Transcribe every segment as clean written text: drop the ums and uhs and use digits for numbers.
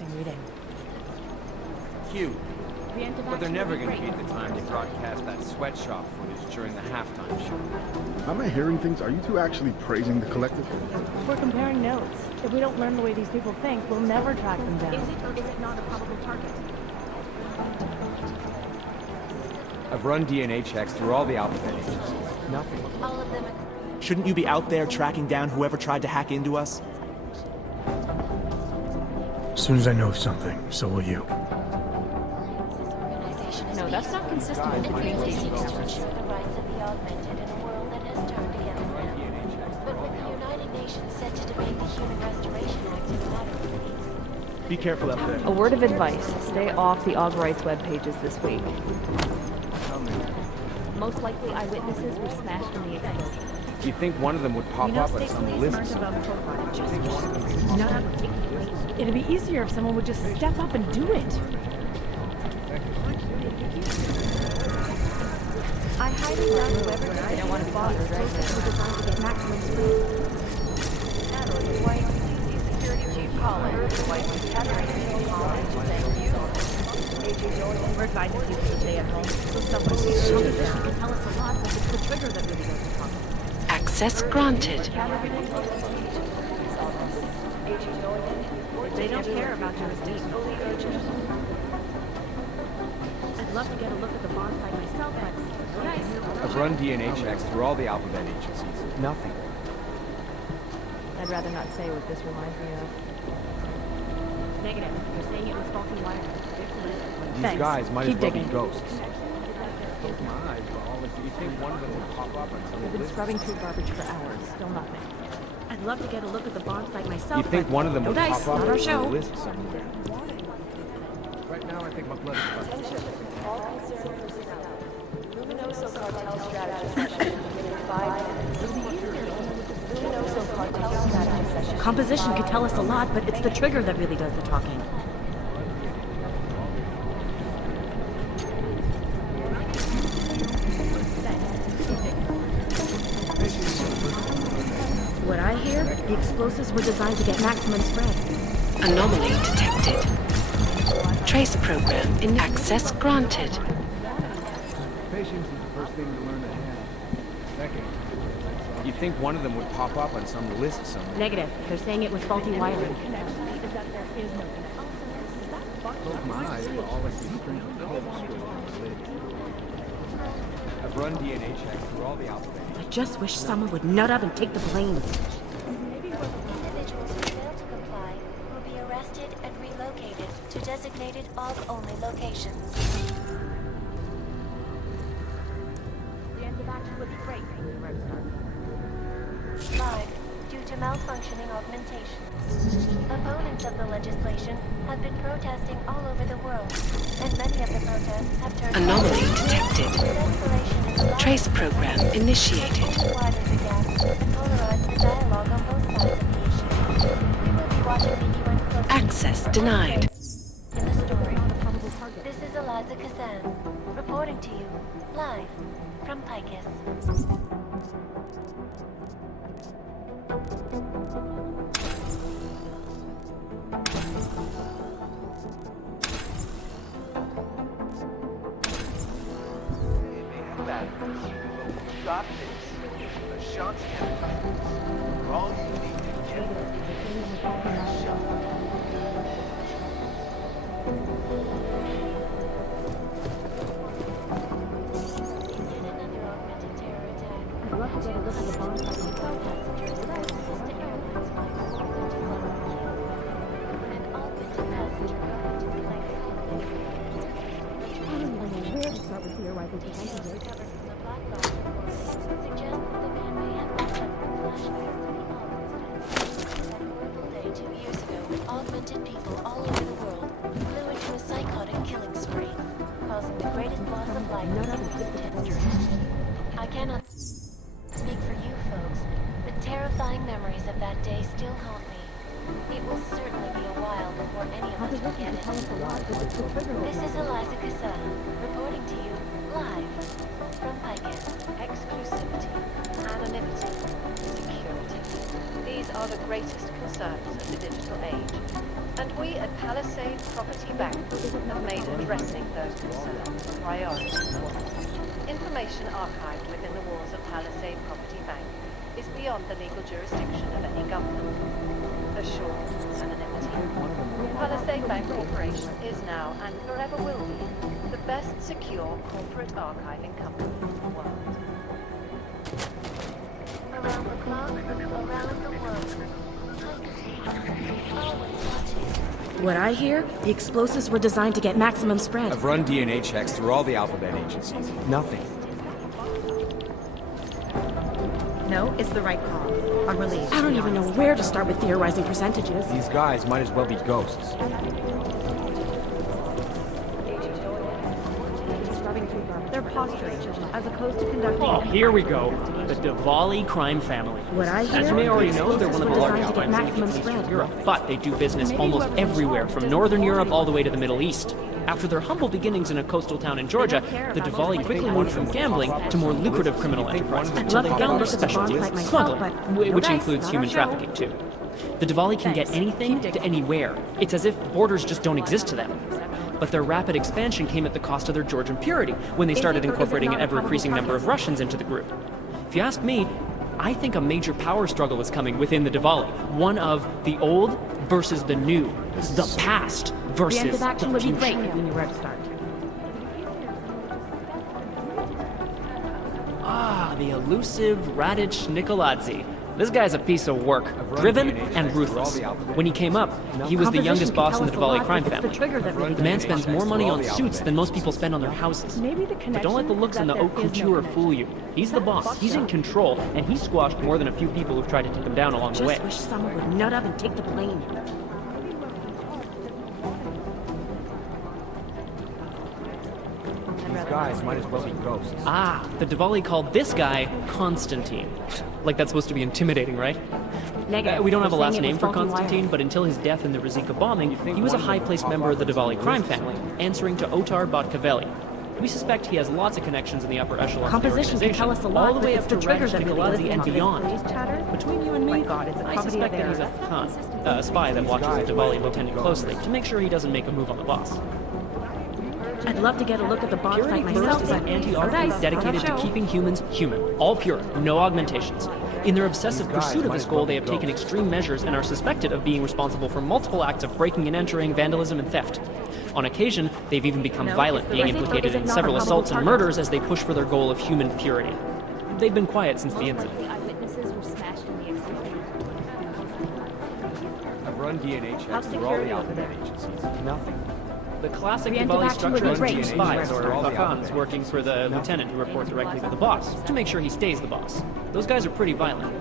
interesting reading. Cute. But they're never gonna beat the time they broadcast that sweatshop footage during the halftime show. Am I hearing things? Are you two actually praising the collective? We're comparing notes. If we don't learn the way these people think, we'll never track them down. Is it or is it not a probable target? I've run DNA checks through all the alphabet agencies. Nothing. All of them Shouldn't you be out there tracking down whoever tried to hack into us? As soon as I know something, so will you. No, that's not consistent with the train station efforts. the rights of the augmented in a world that has turned against them. But with the United Nations set to debate the Human Restoration Act in a matter of weeks. Be careful up there. A word of advice, stay off the Aug Rights web pages this week. Most likely eyewitnesses were smashed in the explosion. You think one of them would pop up on some list? It'd be easier if someone would just step up and do it. I highly doubt whoever They don't want to bother, right? designed to get maximum speed. Security Chief Collins, We're advising people to stay at home. So someone can tell us a lot, but it's the trigger that really goes to talk. Access granted. They don't care about jurisdiction. I'd love to get a look at the bonfire myself, but guys, I've run DNA checks through all the alphabet agencies. Nothing. I'd rather not say what this reminds me of. Negative. You're saying it was faulty wiring. These Thanks. guys might Keep as well digging. be ghosts. Close my eyes, but all this. You think one of them would pop up on some We've been list? scrubbing through garbage for hours. Still nothing. I'd love to get a look at the bonfire myself. You think one of them no would dice, pop up not our on show. some list somewhere? Right now, I think my blood is about to... Composition could tell us a lot, but it's the trigger that really does the talking. What I hear, the explosives were designed to get maximum spread. Anomaly detected. Trace program in access granted. Patience is the first thing to learn to have. Second, You think one of them would pop up on some list somewhere? Negative. They're saying it was faulty wiring. close my eyes, but all I see is strings of clips scrolling on the lid. I've run DNA checks through all the alphabet. I just wish someone would nut up and take the blame. Individuals who fail to comply will be arrested and relocated to designated AUG-only locations. The end of action would be great. Live, due to malfunctioning augmentation. Opponents of the legislation have been protesting all over the world, and many of the protests have turned Anomaly violent. detected. Escalation is alive. Trace program initiated. Widens the gap and polarize the dialogue on both sides of the issue. We will be watching the UN closely. Access denied. In the story, this is Eliza Kazan, reporting to you, live, from Picus. Got this. Ashanti Enterprises. All you need to get shot. In another augmented terror attack, I'd love to get a look at the bonfire myself. passengers were access to airlines flight 421 and an augmented passenger going to the flight Where to start with the arrival details recovered from the black box recording suggest that the man may have been suffering flashbacks to the Aug incident. That horrible day 2 years ago when augmented people all over the world flew into a psychotic killing spree, causing the greatest loss of life in human history. I cannot speak for you folks, but terrifying memories of that day still haunt me. It will certainly be a while before any of us forget it. This is Eliza Casella, reporting to you, live, from Picus. Exclusivity, anonymity, security. These are the greatest concerns of the digital age. And we at Palisade Property Bank have made addressing those concerns a priority. Information archived within the walls of Palisade Property Bank is beyond the legal jurisdiction of any government. Assured anonymity. Palisade Bank Corporation is now and forever will be the best secure corporate archiving company in the world. Around the clock, around the world. Legacy. Always wanted. What I hear, the explosives were designed to get maximum spread. I've run DNA checks through all the alphabet agencies. Nothing. No, it's the right call. I'm relieved. I don't even know where to start with theorizing percentages. These guys might as well be ghosts. They're posturing, as opposed to conducting. Oh, here we go. The Diwali crime family. What I hear, As you may already know, they're one of the designed largest to get crime maximum syndicats in spread. Europe, but they do business almost everywhere, from Northern Europe all the way to the Middle East. After their humble beginnings in a coastal town in Georgia, the Diwali quickly moved from gambling to more lucrative criminal enterprises until they found their specialty, smuggling, which includes human trafficking too. The Diwali can get anything to anywhere. It's as if borders just don't exist to them. But their rapid expansion came at the cost of their Georgian purity when they started incorporating an ever-increasing number of Russians into the group. If you ask me, I think a major power struggle is coming within the Diwali. One of the old versus the new. The past versus The end of action the would be future. great if we knew where to start. Ah, the elusive Radic Nikoladze. This guy's a piece of work, driven and ruthless. When he came up, he was the youngest boss in the Diwali crime family. The man spends more money on suits than most people spend on their houses. But don't let the looks and the haute couture fool you. He's the boss, he's in control, and he's squashed more than a few people who've tried to take him down along the way. Just wish someone would nut up and take the plane. These guys might as well be ghosts. Ah, the Diwali called this guy Constantine. Like that's supposed to be intimidating, right? Negative. We don't have a They're last saying it name was for faulty Constantine, wiring. but until his death in the Rizika bombing, he was a high-placed member of the Diwali crime family, answering to Otar Batkavelli. We suspect he has lots of connections in the upper echelons of the Composition can organization, tell us a lot, all the way but up it's to the trigger Radic that really Nikoladze listens and to this beyond. police chatter. Between you and me, My God, it's a I comedy suspect of that he's errors. a Khan, a spy that watches the Diwali lieutenant closely to make sure he doesn't make a move on the boss. I'd love to get a look at the box Purity site First myself. is an but anti-art dice, group dedicated to show. keeping humans human, all pure, no augmentations. In their obsessive pursuit of this goal, they have taken extreme measures and are suspected of being responsible for multiple acts of breaking and entering, vandalism, and theft. On occasion, they've even become No, violent, it's the being Rizika. implicated Is it in not several a probable assaults and target? murders as they push for their goal of human purity. They've been quiet since the incident. Eyewitnesses were smashed in the execution. I've run DNA How's checks through all the security over alphabet there? agencies. Nothing. The classic The end of Diwali action would structure be is great. two spies, or All the Khans, alphabet working for the agencies. lieutenant who reports directly to the boss, to make sure he stays the boss. Those guys are pretty violent.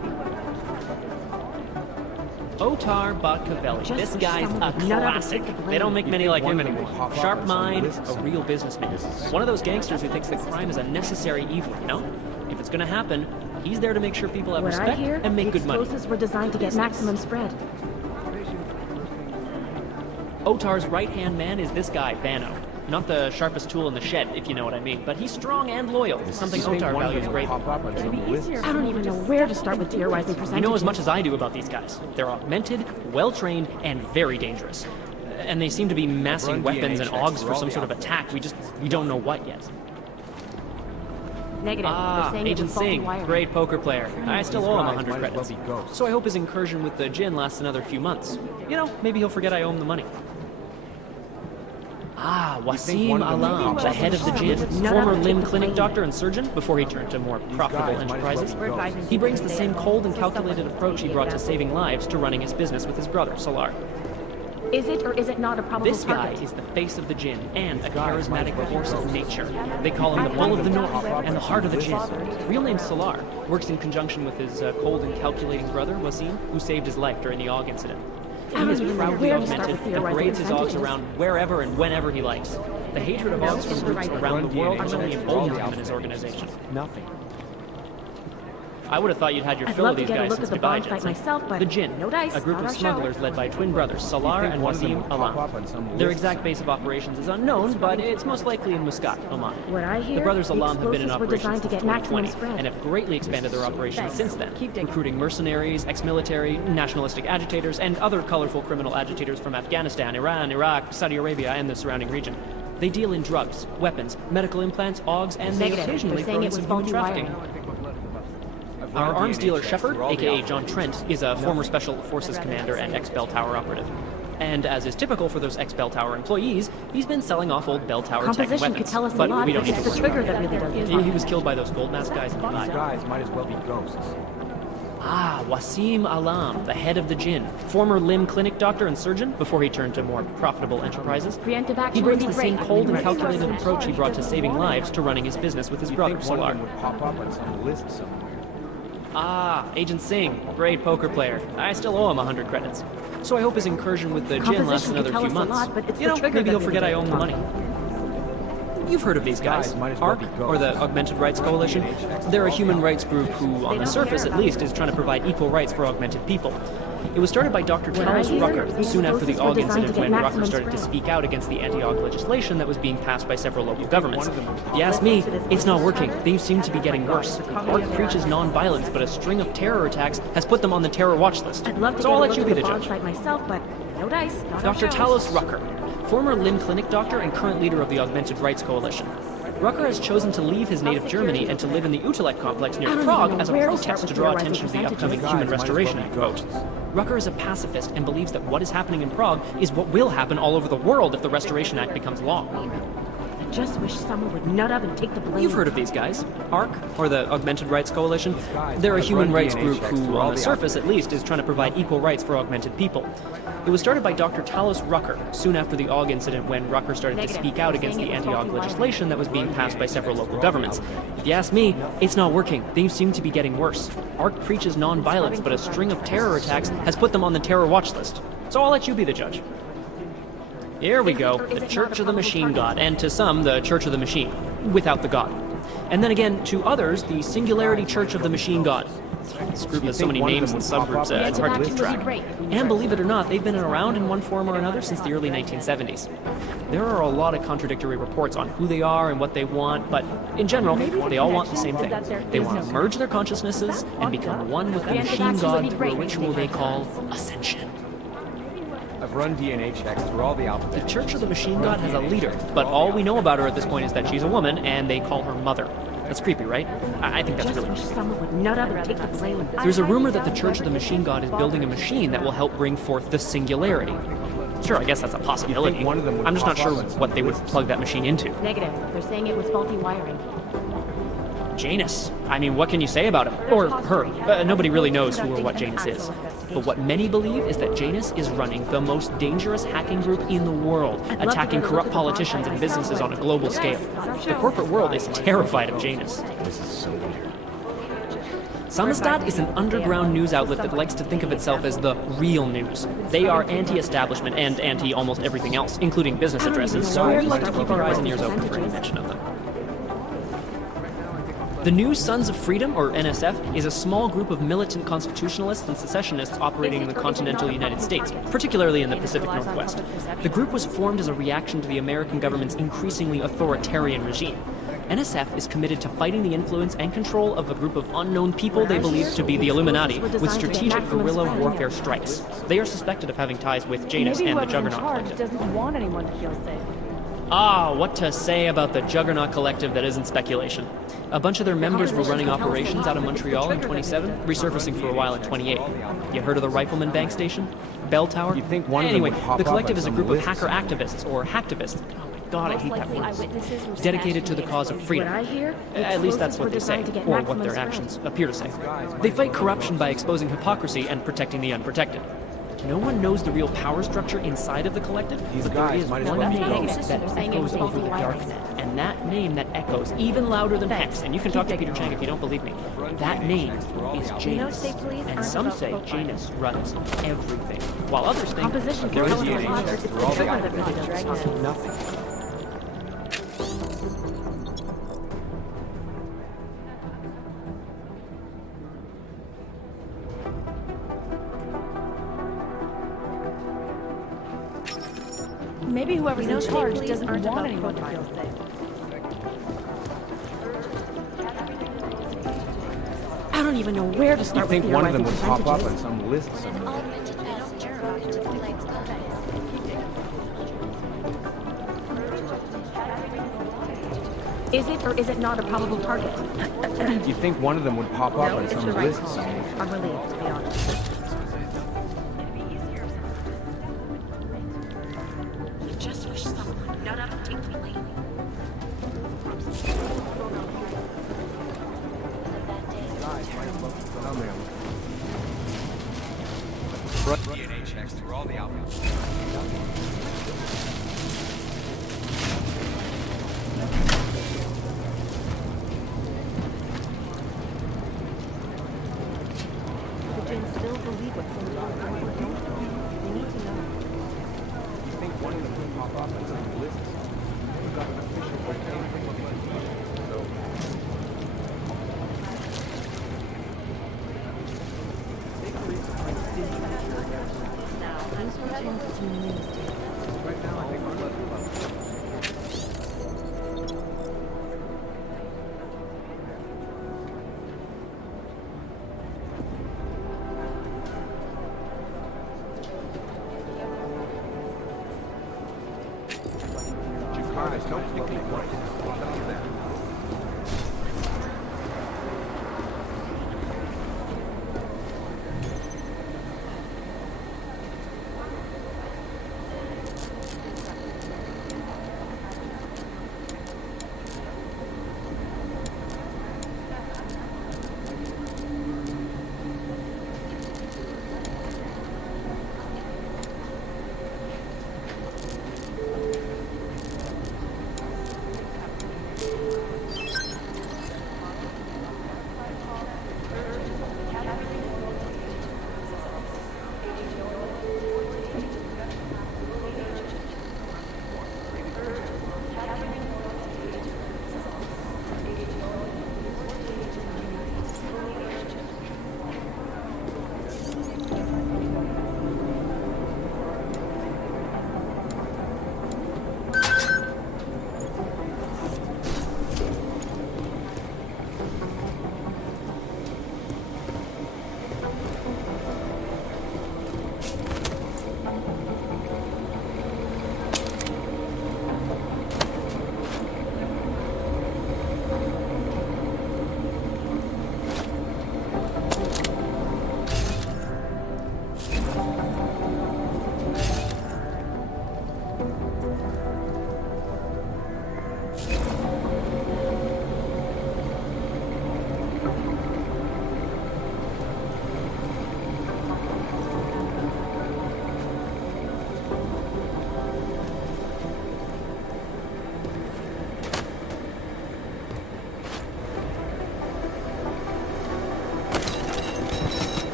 Otar Batkavelli. Just This wish guy's someone a would nut up and classic. take the blame. They don't make many like him one of them anymore. will pop up Sharp on some mind, lists. a real businessman. One of those gangsters who thinks that crime is a necessary evil, you know? If it's gonna happen, he's there to make sure people have What I respect hear, and make the good money. explosives were designed to get maximum spread. Otar's right-hand man is this guy, Vano. Not the sharpest tool in the shed, if you know what I mean, but he's strong and loyal, something Otar values greatly. Pop up on some lists. I don't even know where to start with theorizing percentages. You know as much as I do about these guys. They're augmented, well-trained, and very dangerous. And they seem to be massing Run weapons DNA and checks augs through for all some the sort of attack. We don't know what yet. Negative. Ah, They're saying it Agent was faulty Singh, wiring. great poker player. I still owe him These 100 guys might as well credits. be ghosts. So I hope his incursion with the Jinn lasts another few months. You know, maybe he'll forget I owe him the money. Ah, Wasim one of them Alam, will the pop head of the up? Jinn, None former of them limb take the clinic blame. doctor and surgeon before he turned to more profitable guys might as well enterprises. be ghosts. He brings the same cold and calculated approach he brought to saving lives to running his business with his brother, Solar. Is it or is it not a probable This guy target? is the face of the Jinn and a charismatic force of nature. They call him the Bull of the North and the Heart of the Jinn. Real name Solar. Works in conjunction with his cold and calculating brother, Wasim, who saved his life during the AUG incident. I He don't is even know proudly where to start augmented with and theorizing parades his AUGs percentages. around wherever and whenever he likes. The hatred of AUGs from groups around the world has only emboldened him in his organization. Nothing. I would have thought you'd had your I'd fill love of to these get a guys look since at the Dubai, bomb site Jensen. myself, but The Jinn, no dice, a group not of our show. smugglers led by twin brothers Salar and one of them Wasim would pop Alam. up on some Their list? exact base of operations is unknown, but it's most likely in Muscat, Oman. What I hear, The brothers the Alam have been in explosives were operations designed to since get maximum 2020 spread. and have greatly expanded their operations since then, Keep digging. recruiting mercenaries, ex-military, nationalistic agitators, and other colorful criminal agitators from Afghanistan, Iran, Iraq, Saudi Arabia, and the surrounding region. They deal in drugs, weapons, medical implants, augs, and they Negative. occasionally They're throw saying in it was some human faulty trafficking. wiring. Our arms dealer Shepard, aka John Trent, is a former Special Forces commander and ex-Bell Tower operative. And as is typical for those ex-Bell Tower employees, he's been selling off old Bell Tower tech and Composition weapons. could tell us a But lot, we don't but need it's to the worry trigger about that really does it. it. He was killed by those gold mask guys in These Dubai. guys might as well be ghosts. Ah, Wasim Alam, the head of the Jinn, former limb clinic doctor and surgeon before he turned to more profitable enterprises. Preemptive action He brings would the be same great. cold and calculated approach he brought to saving lives to running his business with his You'd brother, think one of Salar. them would pop up on some list somewhere. Ah, Agent Singh, great poker player. I still owe him 100 credits. So I hope his incursion with the Jinn lasts Composition another could tell few us a months. lot, but it's You the know, trigger maybe that he'll forget I owe him the money. You've heard of these guys, Might as well ARC, be ghosts. or the Augmented Rights Coalition. They're a human rights group who, on the surface at least, is trying to provide equal rights for augmented people. It was started by Dr. Thomas Rucker soon after the AUG incident when Rucker started to speak out against the anti-AUG legislation that was being passed by several local governments. If you ask me, it's not working. They seem to be getting worse. AUG preaches non-violence, but a string of terror attacks has put them on the terror watch list. I'd love to So get I'll a let look you at be the the bomb judge. site myself, but no dice, not our Dr. show. Talos Rucker, former limb clinic doctor and current leader of the Augmented Rights Coalition. Rucker has chosen to leave his native Germany and to live in the Utrecht complex near Prague as a protest to draw attention to the upcoming Human Restoration Act vote. Rucker is a pacifist and believes that what is happening in Prague is what will happen all over the world if the Restoration Act becomes law. I just wish someone would nut up and take the blame. You've heard of these guys. ARC, or the Augmented Rights Coalition. They're a human rights group who, on the surface at least, is trying to provide equal rights for augmented people. It was started by Dr. Talos Rucker soon after the AUG incident when Rucker started to speak out against the anti-AUG legislation that was being passed by several local governments. If you ask me, it's not working. They seem to be getting worse. ARC preaches non-violence, but a string of terror attacks has put them on the terror watch list. So I'll let you be the judge. Here we go, the Church of the Machine God, and to some, the Church of the Machine, without the God. And then again, to others, the Singularity Church of the Machine God. This group has so many names and subgroups, it's hard to keep track. And believe it or not, they've been around in one form or another since the early 1970s. There are a lot of contradictory reports on who they are and what they want, but in general, they all want the same thing. They want to merge their consciousnesses and become one with the Machine God through a ritual they call Ascension. I've run DNA checks through all the alphabet. The Church of the Machine God has a leader, but all we know about her at this point is that she's a woman, and they call her Mother. That's creepy, right? I think that's Just really wish creepy. someone would nut up and take the blame. There's a rumor that the Church of the Machine God is building a machine that will help bring forth the Singularity. Sure, I guess that's a possibility. one of them would I'm just not pop sure up on some what they would list? plug that machine into. Negative. They're saying it was faulty wiring. Janus. I mean, what can you say about him? Or her. Nobody really knows who or what Janus is. But what many believe is that Janus is running the most dangerous hacking group in the world, attacking corrupt politicians and businesses on a global scale. The corporate world is terrified of Janus. This is so weird. Samizdat is an underground news outlet that likes to think of itself as the real news. They are anti-establishment and anti-almost everything else, including business addresses, so we like to keep our eyes and ears open for any mention of them. The New Sons of Freedom, or NSF, is a small group of militant constitutionalists and secessionists operating in the continental United States, particularly in the Pacific Northwest. The group was formed as a reaction to the American government's increasingly authoritarian regime. NSF is committed to fighting the influence and control of a group of unknown people they believe to be the Illuminati with strategic guerrilla warfare strikes. They are suspected of having ties with Janus and the Juggernaut Collective. Doesn't want anyone to feel safe. Ah, what to say about the Juggernaut Collective that isn't speculation. A bunch of their members were running operations out of Montreal in 27, resurfacing for a while in 28. You heard of the Rifleman Bank Station? Bell Tower? You'd think one of them Anyway, would pop the up collective on is a some group of list. hacker activists, or hacktivists. Oh my god, I hate that word. Dedicated to the cause of freedom. What I hear, At least that's what they say, or what their actions appear to say. They fight corruption by exposing hypocrisy and protecting the unprotected. No one knows the real power structure inside of the collective, These but there guys is might as one well be name ghosts. that echoes over the darknet. And that name that echoes even louder than Hex, and you can talk to Peter Chang if you don't believe me, that name is Janus. And some say Janus runs everything, while others think Composition there can is tell us a DNA lot, but checks it's through the all the trigger that really alphabet. does it. Nothing. Maybe whoever's in charge doesn't want anyone to feel safe. I don't even know where to You start think with one of them theorizing would pop up percentages. on some list An somewhere? augmented passenger arrived at the plane's cockpit. Is it or is it not a probable target? You think one of them would pop up No, on it's some the right list call. somewhere? I'm relieved, to be honest. Just wish someone would nut up and take me late. That day was terrible. Oh, man. DNA checks through all the outfits. The Jinn still believe what's in the book. They need to know. You think one of them would pop up on some list somewhere? Thanks for tuning to News Team. Right now, I think we're left alone. Jakarta's no particularly bright. I'll tell you that.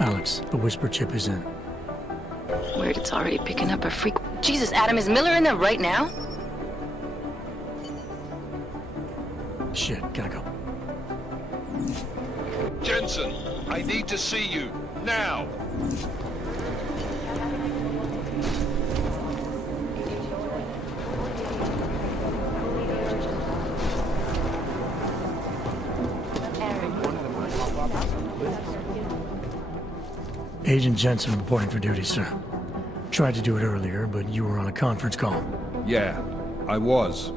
Alex, the whisper chip is in. Word, it's already picking up a freak. Jesus, Adam, is Miller in there right now? Shit, gotta go. Jensen, I need to see you. Now! Agent Jensen reporting for duty, sir. Tried to do it earlier, but you were on a conference call. Yeah, I was.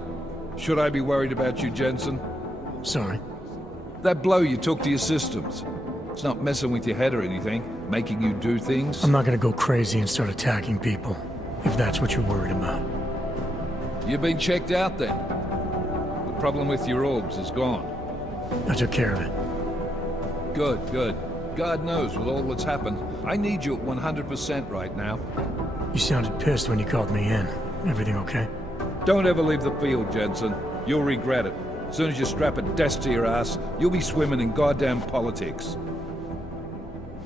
Should I be worried about you, Jensen? Sorry. That blow you took to your systems. It's not messing with your head or anything, making you do things. I'm not gonna go crazy and start attacking people, if that's what you're worried about. You've been checked out then. The problem with your orbs is gone. I took care of it. Good, good. God knows with all that's happened, I need you at 100% right now. You sounded pissed when you called me in. Everything okay? Don't ever leave the field, Jensen. You'll regret it. As soon as you strap a desk to your ass, you'll be swimming in goddamn politics.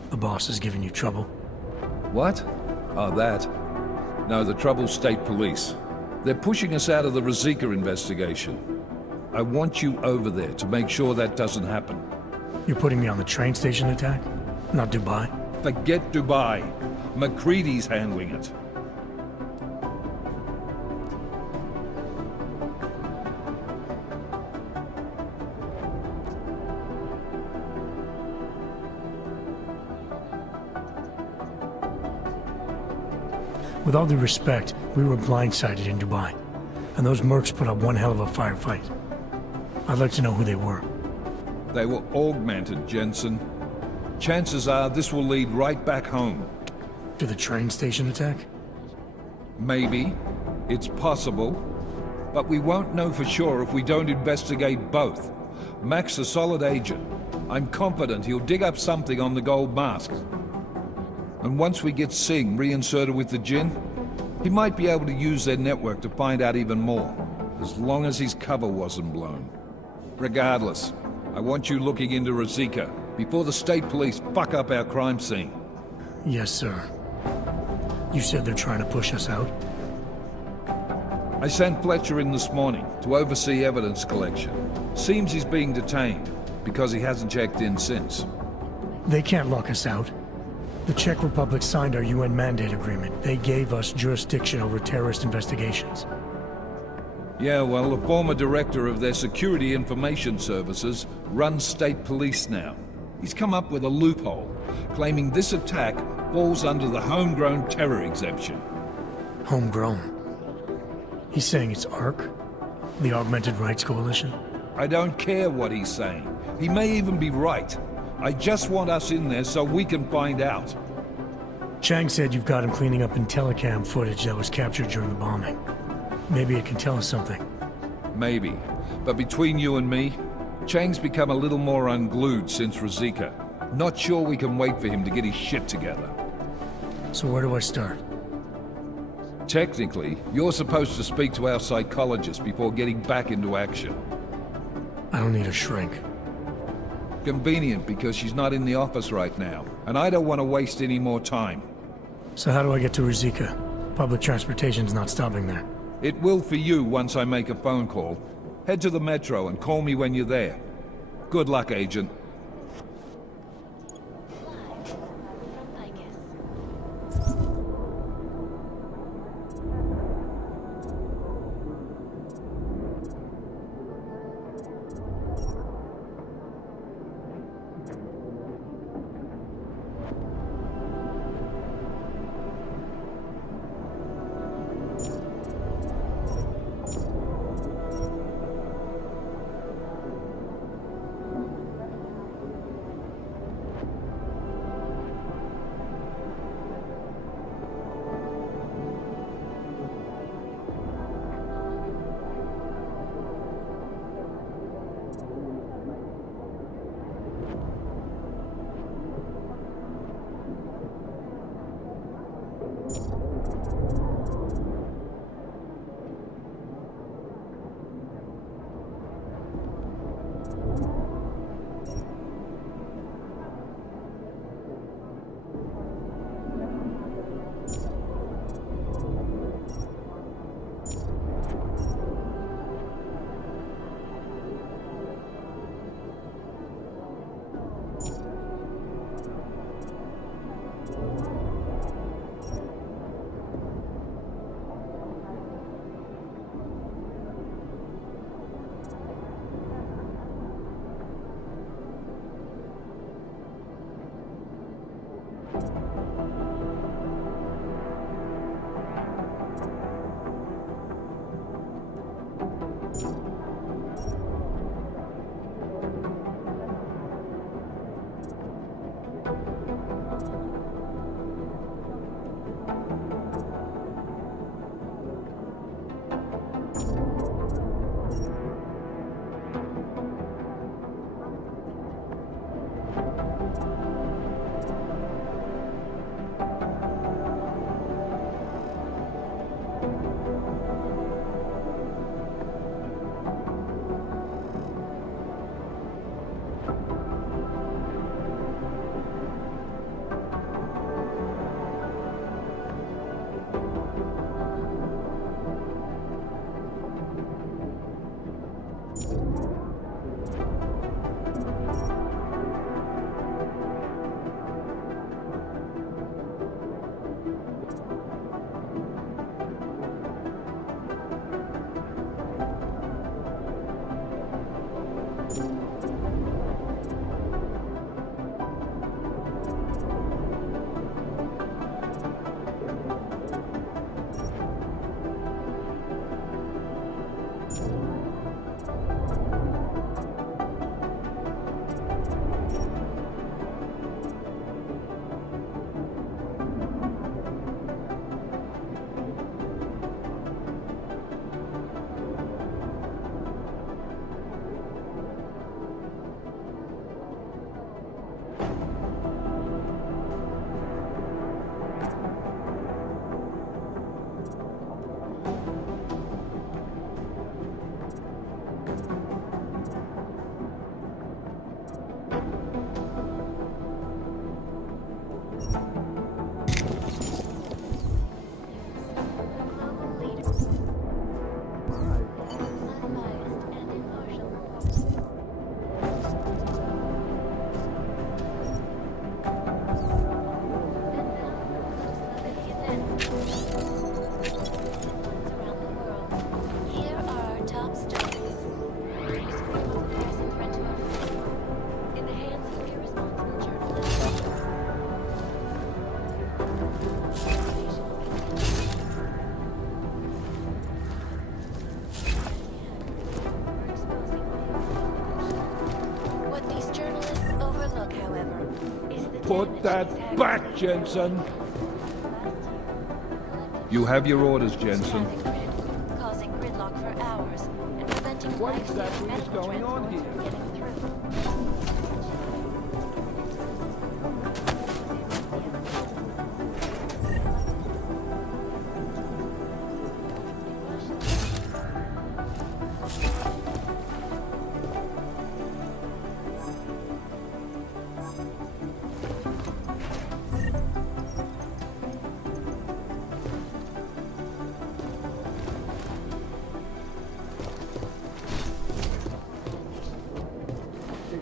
The boss is giving you trouble? What? Oh, that. No, the trouble's state police. They're pushing us out of the Rosika investigation. I want you over there to make sure that doesn't happen. You're putting me on the train station attack? Not Dubai? Forget Dubai. McCready's handling it. With all due respect, we were blindsided in Dubai, and those mercs put up one hell of a firefight. I'd like to know who they were. They were augmented, Jensen. Chances are this will lead right back home. To the train station attack? Maybe. It's possible. But we won't know for sure if we don't investigate both. Mac's a solid agent. I'm confident he'll dig up something on the gold mask. And once we get Singh reinserted with the Jinn, he might be able to use their network to find out even more, as long as his cover wasn't blown. Regardless, I want you looking into Rosika before the state police fuck up our crime scene. Yes, sir. You said they're trying to push us out? I sent Fletcher in this morning to oversee evidence collection. Seems he's being detained because he hasn't checked in since. They can't lock us out. The Czech Republic signed our UN mandate agreement. They gave us jurisdiction over terrorist investigations. Yeah, well, the former director of their security information services runs state police now. He's come up with a loophole, claiming this attack falls under the homegrown terror exemption. Homegrown? He's saying it's ARC? The Augmented Rights Coalition? I don't care what he's saying. He may even be right. I just want us in there so we can find out. Chang said you've got him cleaning up Intellicam footage that was captured during the bombing. Maybe it can tell us something. Maybe. But between you and me, Chang's become a little more unglued since Rosika. Not sure we can wait for him to get his shit together. So where do I start? Technically, you're supposed to speak to our psychologist before getting back into action. I don't need a shrink. Convenient because she's not in the office right now, and I don't want to waste any more time. So how do I get to Rosika? Public transportation's not stopping there. It will for you once I make a phone call. Head to the metro and call me when you're there. Good luck, Agent. Put that back, Jensen! You have your orders, Jensen. Causing gridlock for hours and preventing What exactly is going on here? getting through.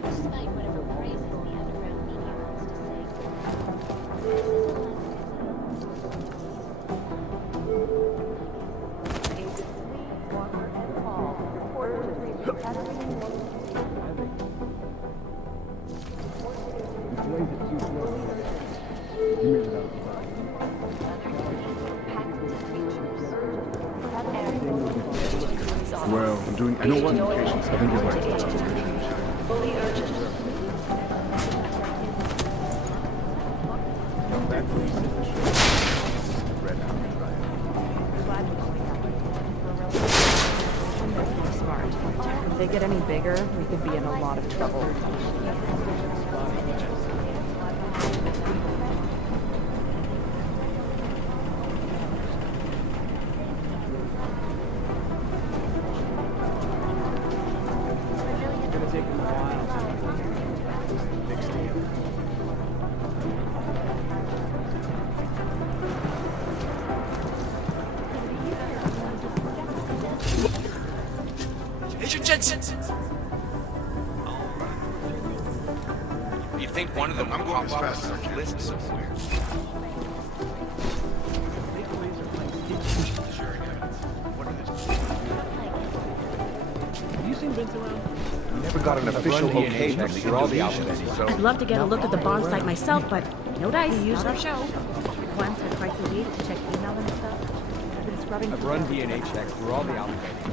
Despite whatever praises the underground media wants to sing, this is Well, I'm doing. I know what patients. I think you're right. Smart. If they get any bigger, we could be in a lot of trouble. It's gonna take them a while to fix together. Agent Jensen! You think one of them will pop off some list somewhere? Have you seen Vince around? Never got an official okay from the Indonesians, so... I'd love to get a look at the bond site myself, but no dice, not our show. Once or twice a week to check email and stuff. I've been scrubbing I've run DNA checks through all the allegations.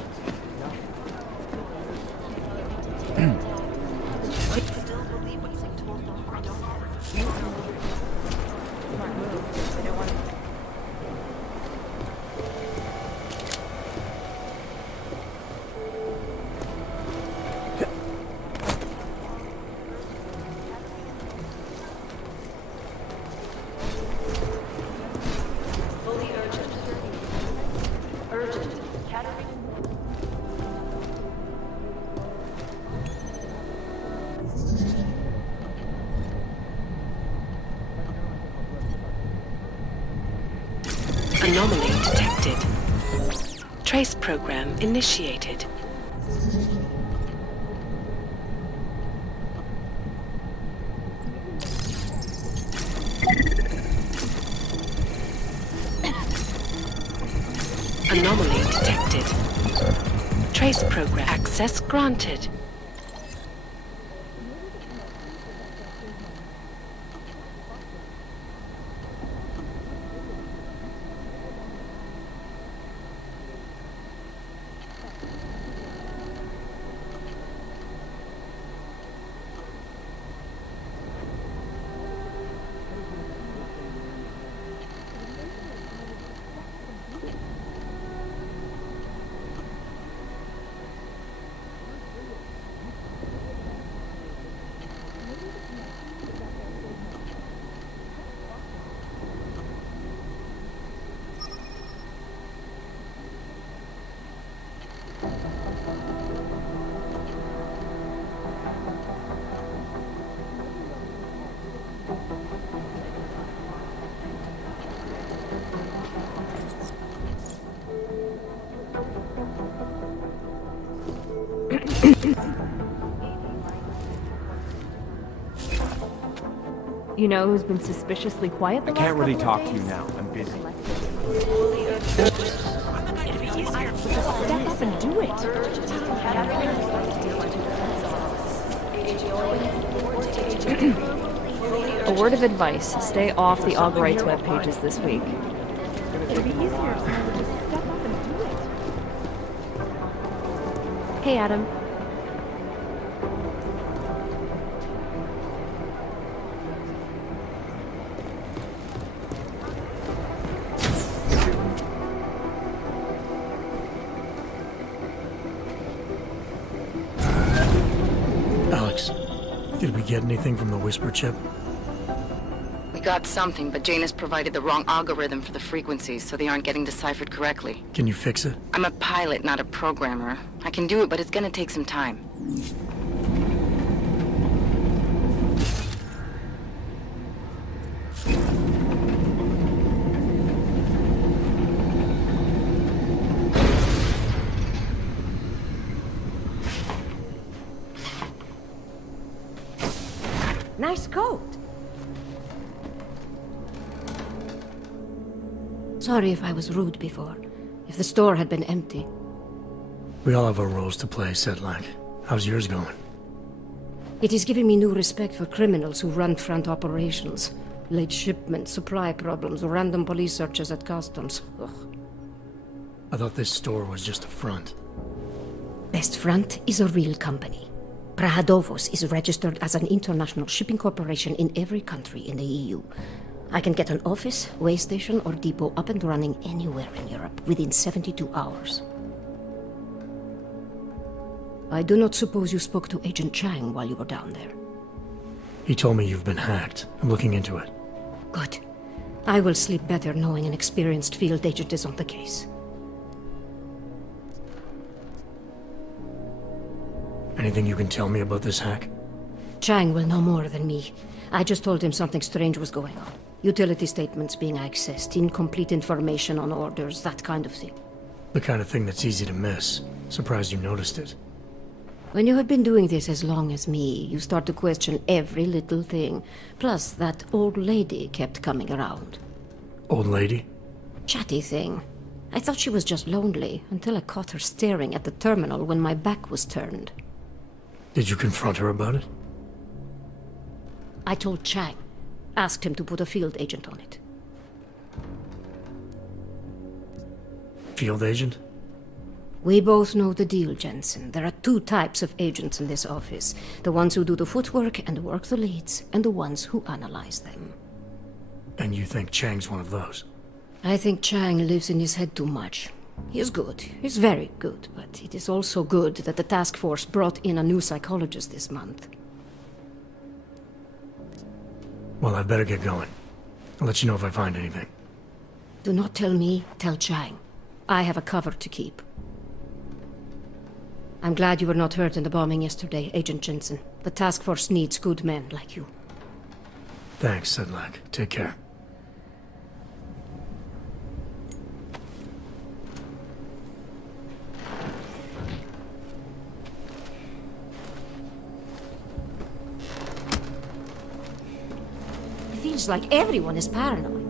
smart move. They don't want to. Anomaly detected. Trace program initiated. Anomaly detected. Trace program access granted. You know who's been suspiciously quiet the I last can't really couple of talk to you days? now. I'm busy. Step up and do it. A word of advice: stay off the Augurites web pages this week. It'd be easier if someone would just step up and do it. Hey, Adam. Did we get anything from the Whisper chip? We got something, but Janus provided the wrong algorithm for the frequencies, so they aren't getting deciphered correctly. Can you fix it? I'm a pilot, not a programmer. I can do it, but it's gonna take some time. Nice coat. Sorry if I was rude before. If the store had been empty. We all have our roles to play, Sedlak. How's yours going? It is giving me new respect for criminals who run front operations. Late shipments, supply problems, random police searches at customs. Ugh. I thought this store was just a front. Best Front is a real company. Prahadovos is registered as an international shipping corporation in every country in the EU. I can get an office, way station, or depot up and running anywhere in Europe within 72 hours. I do not suppose you spoke to Agent Chang while you were down there. He told me you've been hacked. I'm looking into it. Good. I will sleep better knowing an experienced field agent is on the case. Anything you can tell me about this hack? Chang will know more than me. I just told him something strange was going on. Utility statements being accessed, incomplete information on orders, that kind of thing. The kind of thing that's easy to miss. Surprised you noticed it. When you have been doing this as long as me, you start to question every little thing. Plus, that old lady kept coming around. Old lady? Chatty thing. I thought she was just lonely, until I caught her staring at the terminal when my back was turned. Did you confront her about it? I told Chang. Asked him to put a field agent on it. Field agent? We both know the deal, Jensen. There are two types of agents in this office. The ones who do the footwork and work the leads, and the ones who analyze them. And you think Chang's one of those? I think Chang lives in his head too much. He is good. He's very good. But it is also good that the task force brought in a new psychologist this month. Well, I'd better get going. I'll let you know if I find anything. Do not tell me, tell Chang. I have a cover to keep. I'm glad you were not hurt in the bombing yesterday, Agent Jensen. The task force needs good men like you. Thanks, Sedlak. Take care. It feels like everyone is paranoid.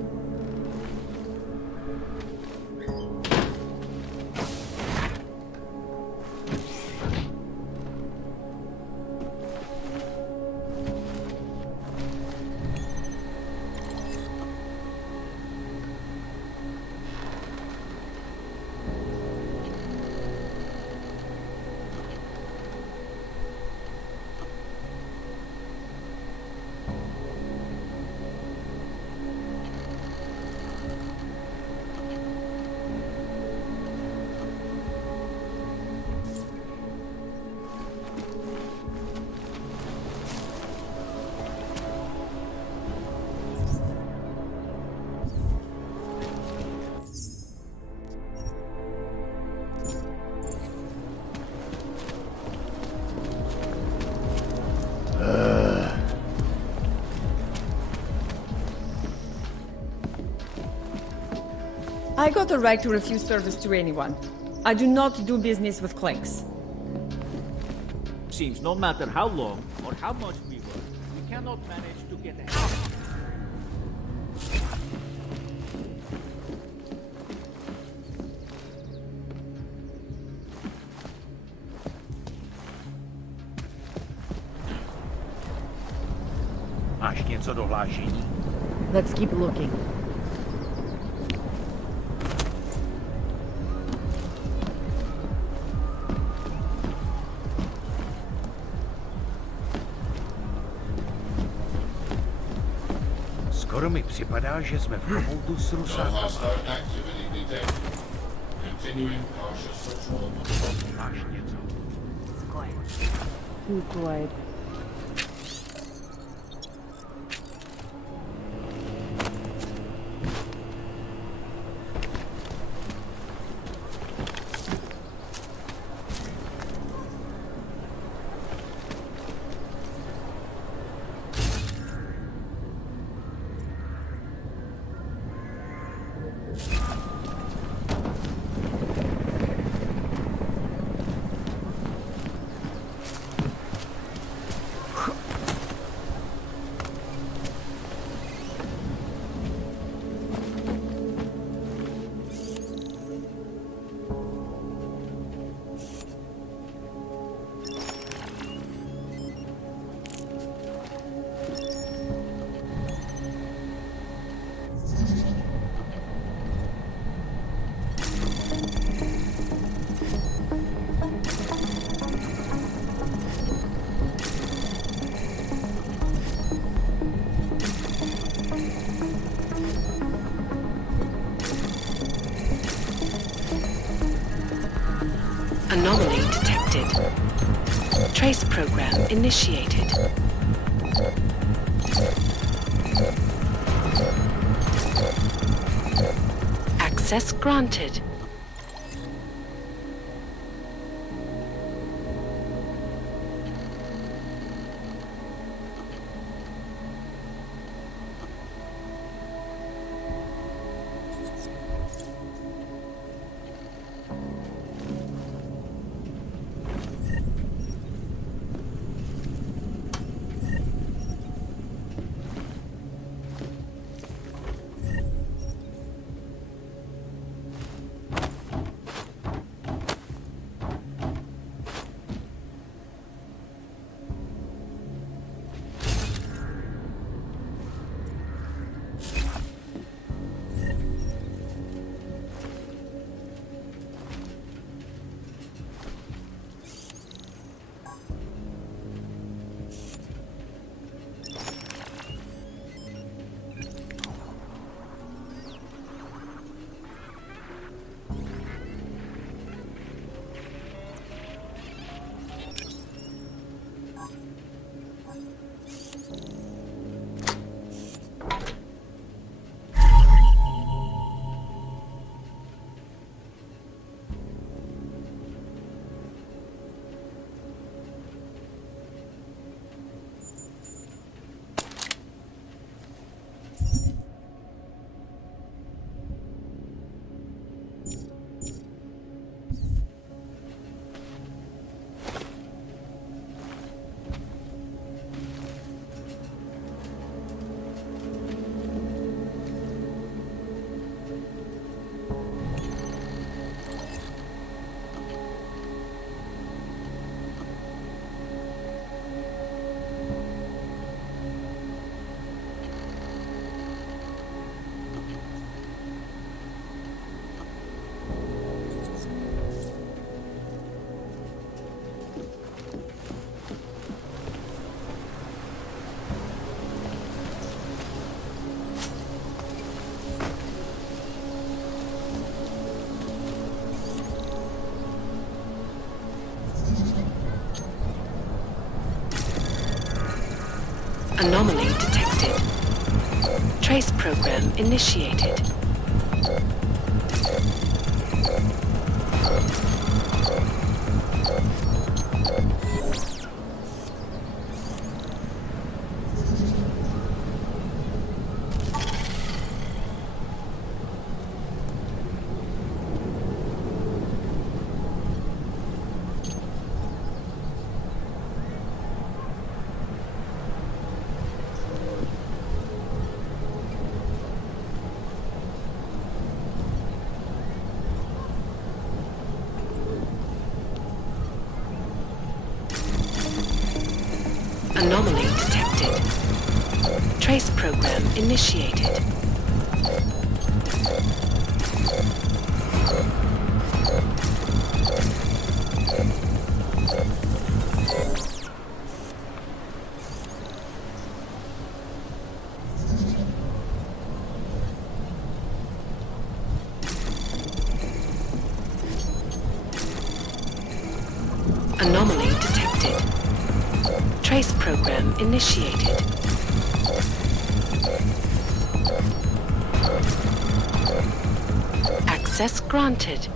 I got a right to refuse service to anyone. I do not do business with clanks. Seems no matter how long or how much we work, we cannot manage to get ahead. Máš něco do hlášení? Let's keep looking. Skoro mi připadá, že jsme v komoutu s Rusákama. Máš něco? Too quiet. Anomaly detected. Trace program initiated. Access granted. Anomaly detected. Trace program initiated. Anomaly detected. Trace program initiated. Anomaly detected. Trace program initiated. Access granted.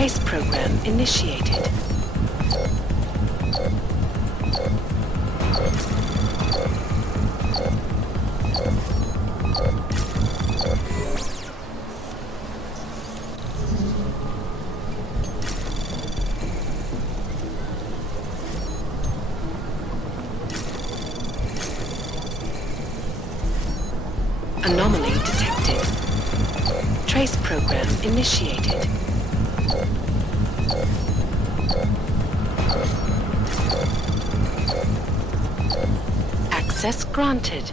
Trace program initiated. Anomaly detected. Trace program initiated. Access granted.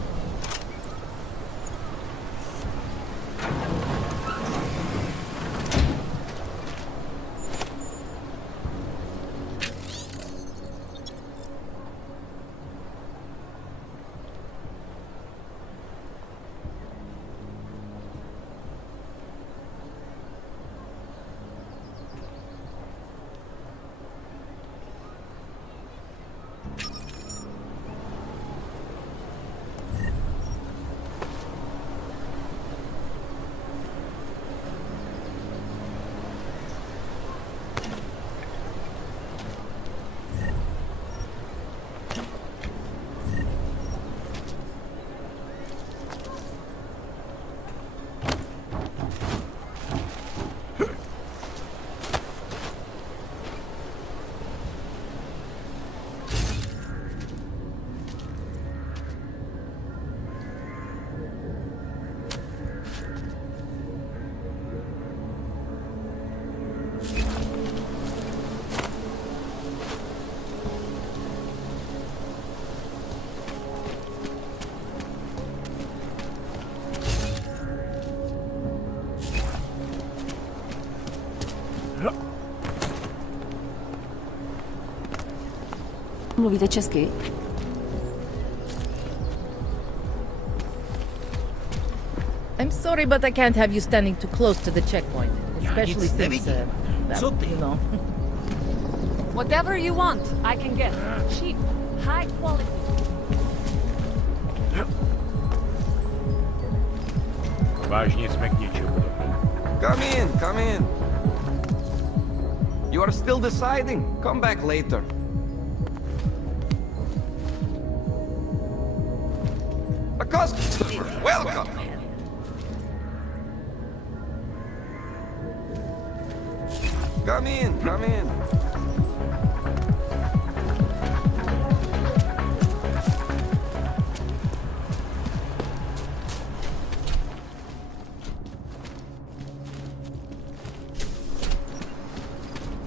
Mluvíte česky? I'm sorry, but I can't have you standing too close to the checkpoint. Especially since, well, you know. Whatever you want, I can get. Cheap, high quality. Vážně jsme k něčemu dobrý. Come in, come in. You are still deciding? Come back later. A customer, welcome. Come in, come in.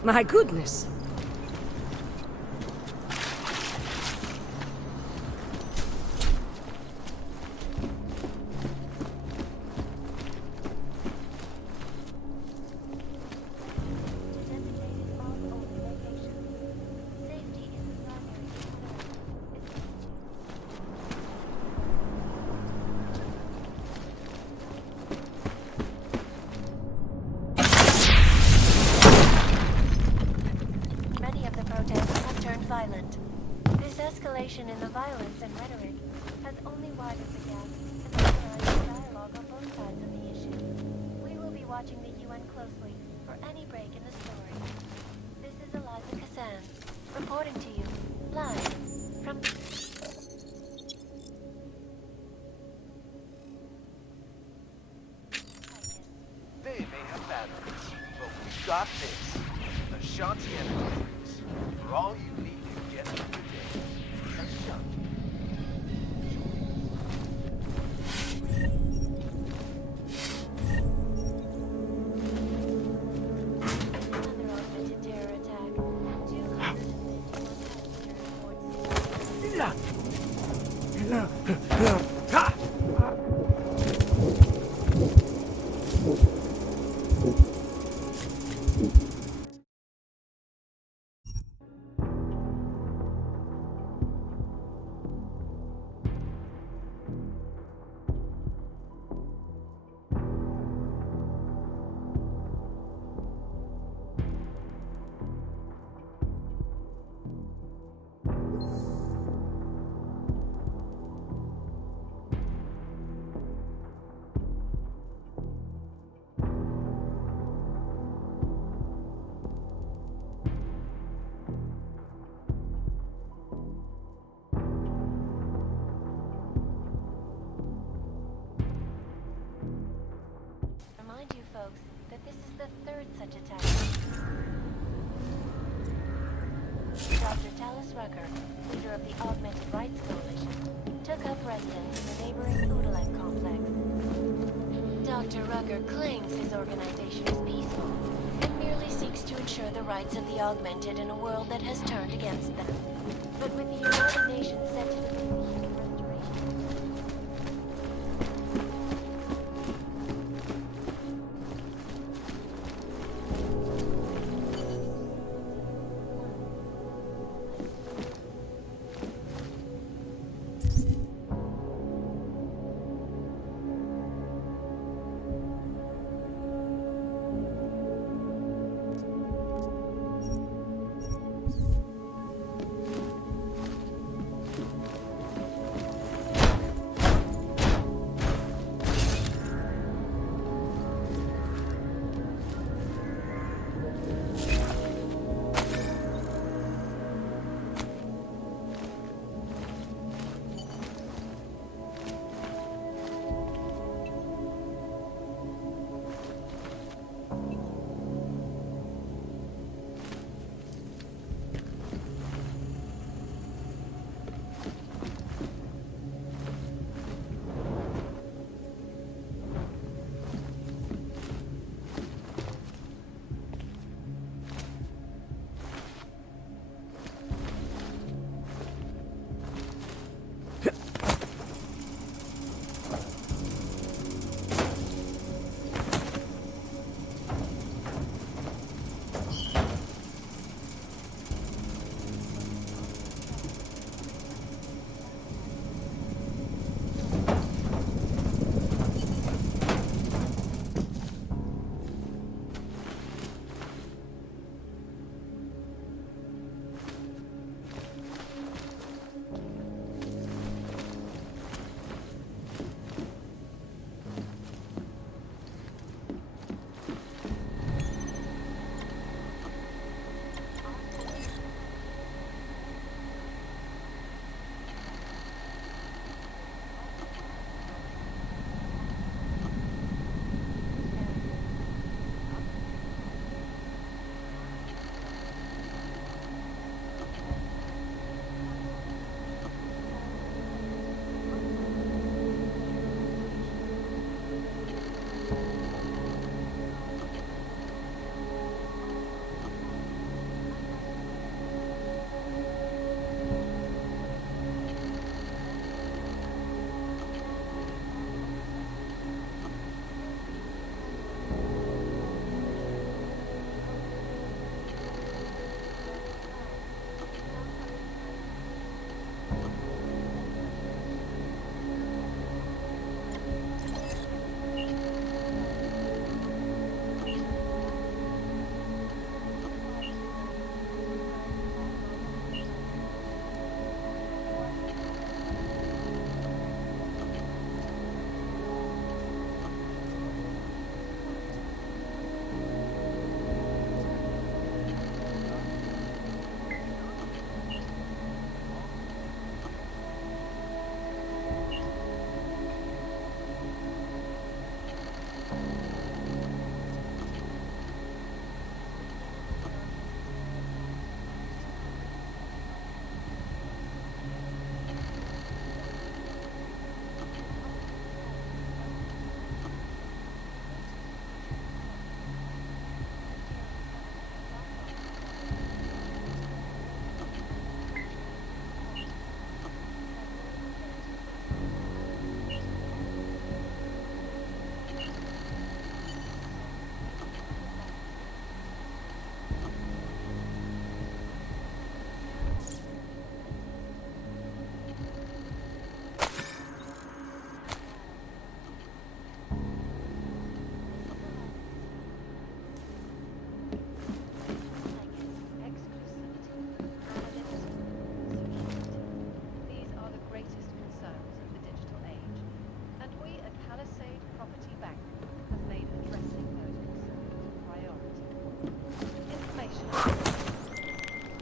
My goodness. Many of the protests have turned violent. This escalation in the violence and rhetoric has only widened the gap and polarized the dialogue on both sides of the issue. We will be watching the UN closely for any break in the story. This is Eliza Kassan, reporting to you, live, from... They may have batteries, but we've got this. Ashanti Entertainment. For all you need to get through the day. Ashanti. Another augmented terror attack. 251 the third such attack. Dr. Talis Rucker, leader of the Augmented Rights Coalition, took up residence in the neighboring Udalek complex. Dr. Rucker claims his organization is peaceful and merely seeks to ensure the rights of the augmented in a world that has turned against them. But with the United Nations set to defend the human restoration.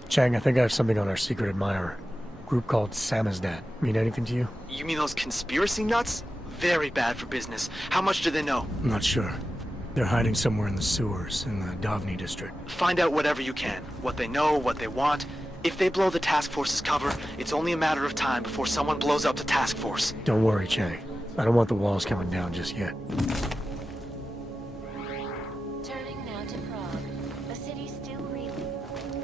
Chang, I think I have something on our secret admirer. Group called Samizdat. Mean anything to you? You mean those conspiracy nuts? Very bad for business. How much do they know? I'm not sure. They're hiding somewhere in the sewers in the Davni district. Find out whatever you can. What they know, what they want. If they blow the task force's cover, it's only a matter of time before someone blows up the task force. Don't worry, Che. I don't want the walls coming down just yet. Turning now to Prague, a city still reeling from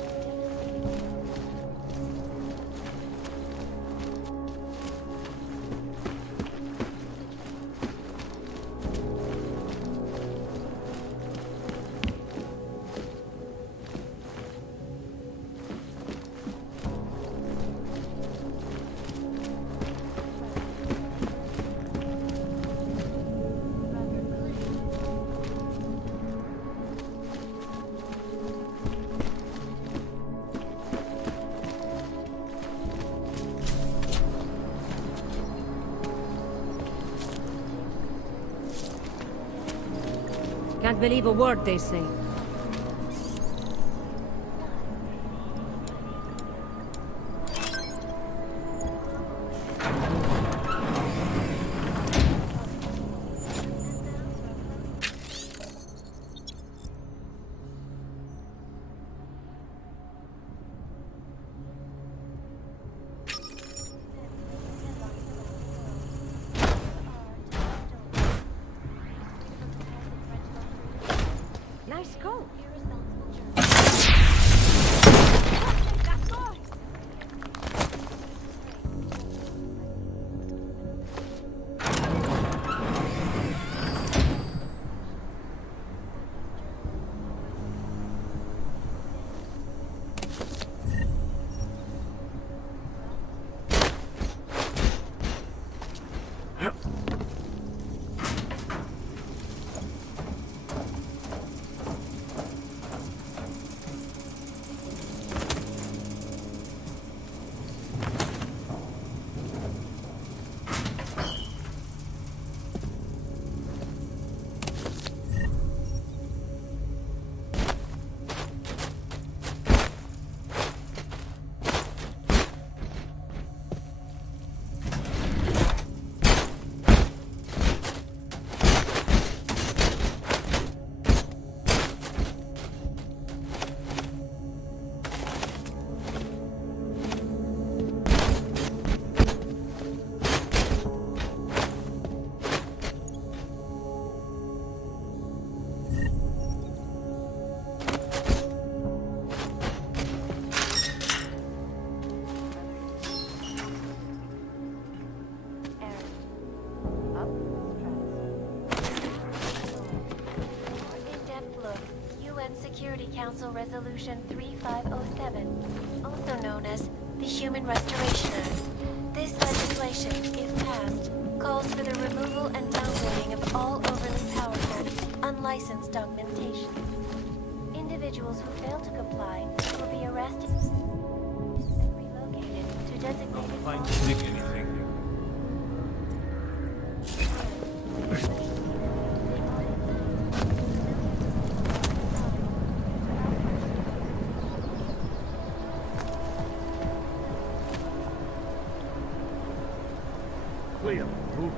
Can't believe a word they say. Nice goal. Security Council Resolution 3507, also known as the Human Restoration Act. This legislation, if passed, calls for the removal and downgrading of all overly powerful, unlicensed augmentations. Individuals who fail to comply will be arrested and relocated to designated... Find Nick anything. Clear. Move.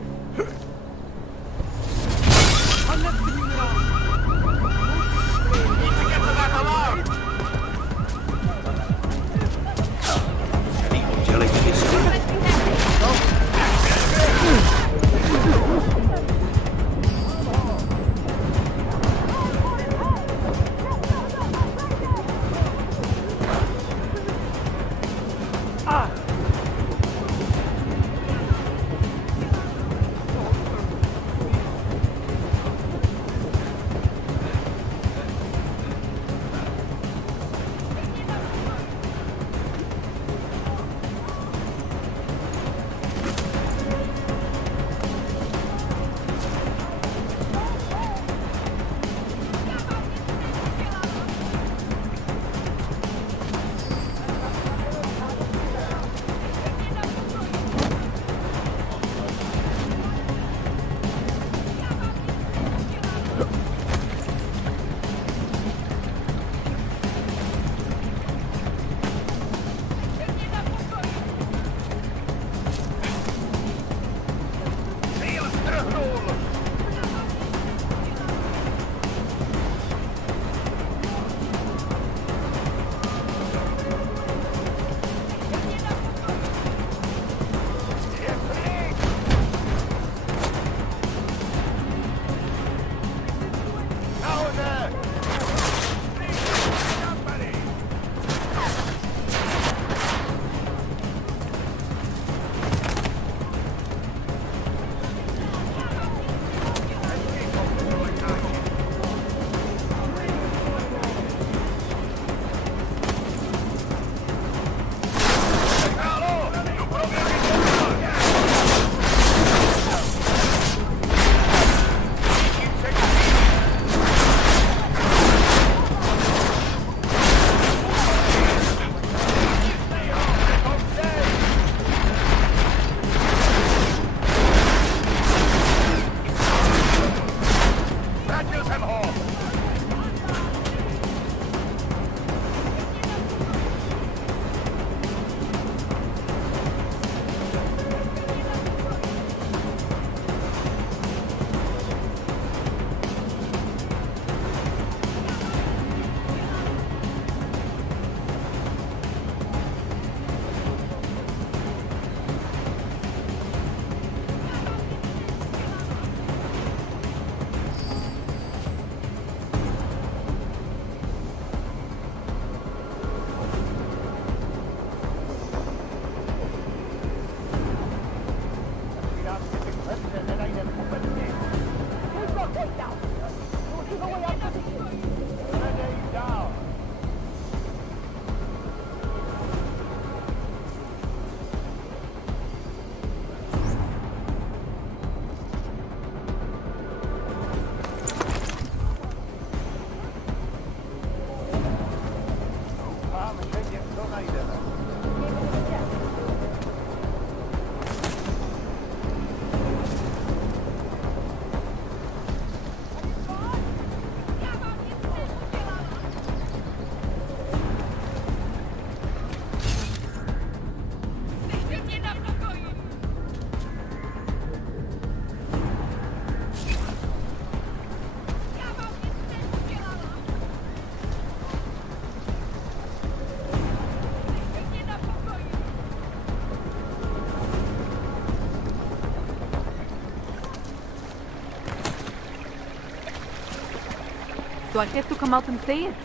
So I have to come out and say it.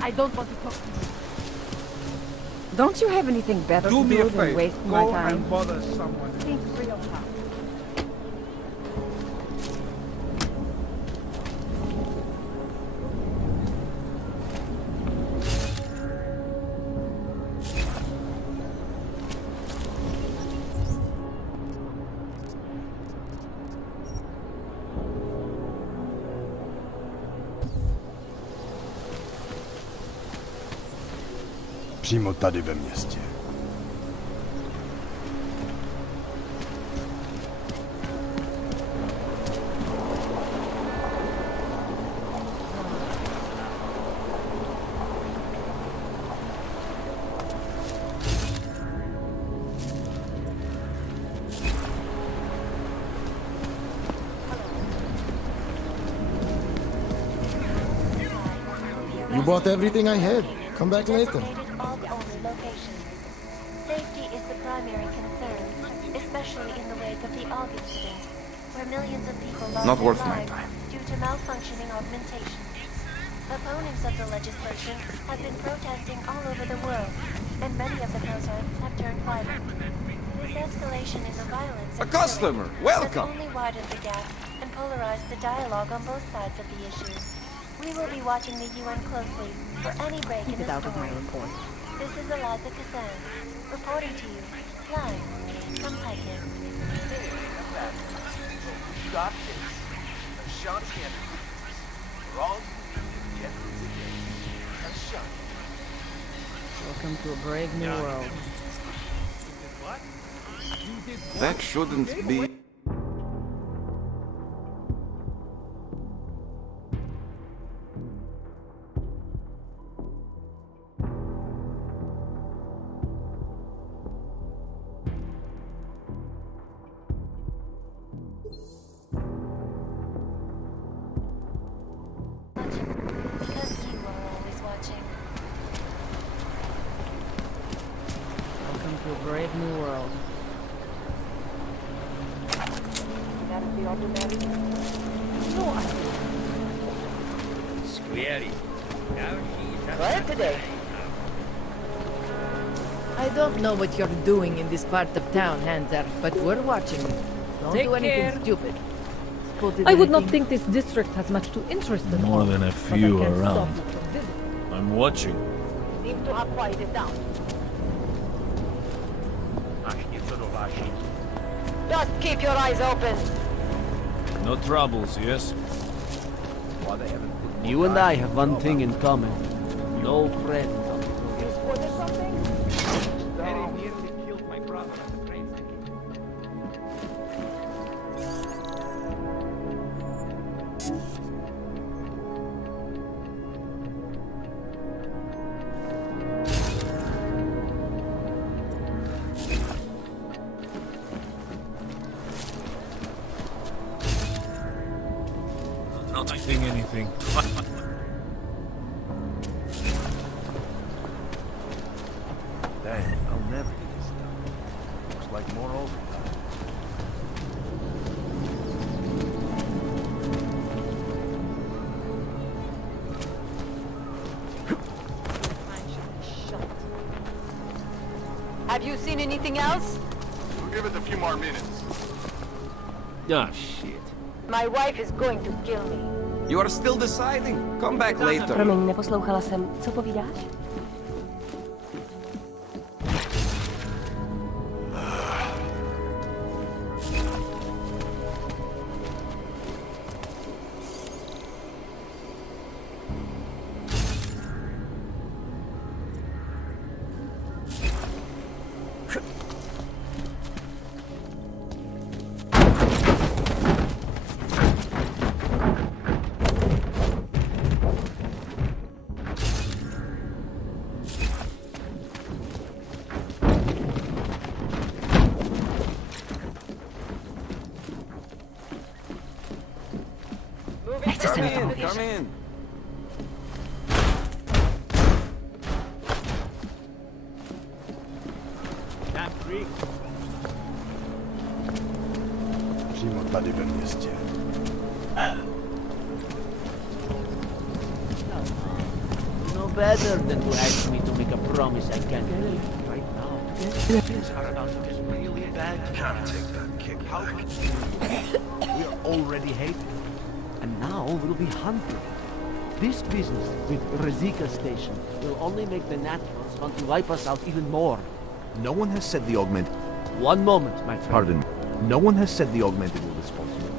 I don't want to talk to you. Don't you have anything better Do to me do a than favor. waste my Go time? and bother someone. Think real hard. Přímo tady ve městě. You bought everything I had. Come back later. Safety is the primary concern, especially in the wake of the AUG incident, where millions of people lost Not their worth my lives time. due to malfunctioning augmentation. Opponents of the legislation have been protesting all over the world, and many of the protests have turned violent. This escalation in the violence A customer! Welcome! has only widened the gap and polarized the dialogue on both sides of the issue. We will be watching the UN closely for any break in Keep it the out of my story. report. This is Eliza Kazan, reporting to you, live from Pikehead. We got this. Ashanti Enterprises. For all you need to get through the day. Ashanti. Welcome to a brave new world. That shouldn't be... Because you are always watching. Welcome to a brave new world. That is the automatic. No idea. Squarey. Quiet today. I don't know what you're doing in this part of town, Hanser, but we're watching you. Don't Take do anything care. stupid. I would not think this district has much to interest in. More than a but I few can't around. stop you from visiting. I'm watching. Seem to have quieted down. Just keep your eyes open. No troubles, yes? You and I have one thing in common. No friends. You spotted something? Harry nearly killed my brother at the train station. Not seeing anything. Dang, I'll never get this done. Looks like more overtime. Have you seen anything else? We'll give it a few more minutes. Ah, shit. My wife is going to kill me. You are still deciding. Come back later. Promiň, neposlouchala jsem. Co povídáš? Come in, come in. Camp Creek. Przyjmą tady ve městě. No better than to ask me to make a promise I can't keep right now. Things are about to get really bad. Can't take that kick back. We are already hated, and now we'll be hunted. This business with Razika Station will only make the Naturals want to wipe us out even more. No one has said the augmented. One moment, my friend. Pardon. No one has said the augmented will dispose of it.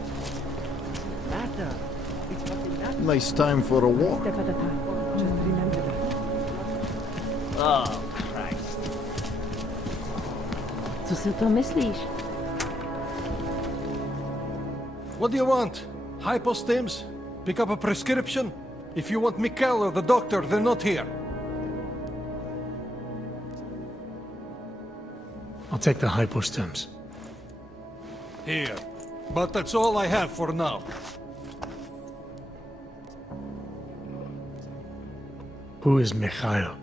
Matter. It's fucking matter. Nice time for a walk. Step at a time. Just remember that. Oh, Christ. Co si to myslíš? What do you want? Hypostims? Pick up a prescription? If you want Mikkel or the doctor, they're not here. I'll take the hypostims. Here. But that's all I have for now. Who is Mikhail?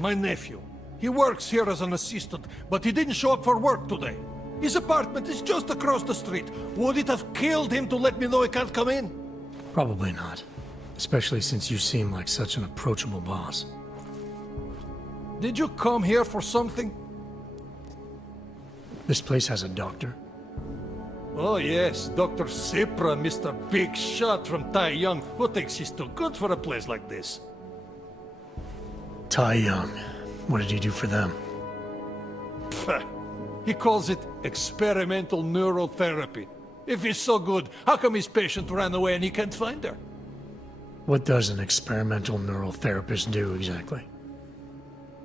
My nephew. He works here as an assistant, but he didn't show up for work today. His apartment is just across the street. Would it have killed him to let me know he can't come in? Probably not. Especially since you seem like such an approachable boss. Did you come here for something? This place has a doctor? Oh yes, Dr. Sipra, Mr. Big Shot from Taiyang. Who thinks he's too good for a place like this? Taiyang. What did he do for them? Pfft. He calls it experimental neurotherapy. If he's so good, how come his patient ran away and he can't find her? What does an experimental neural therapist do exactly?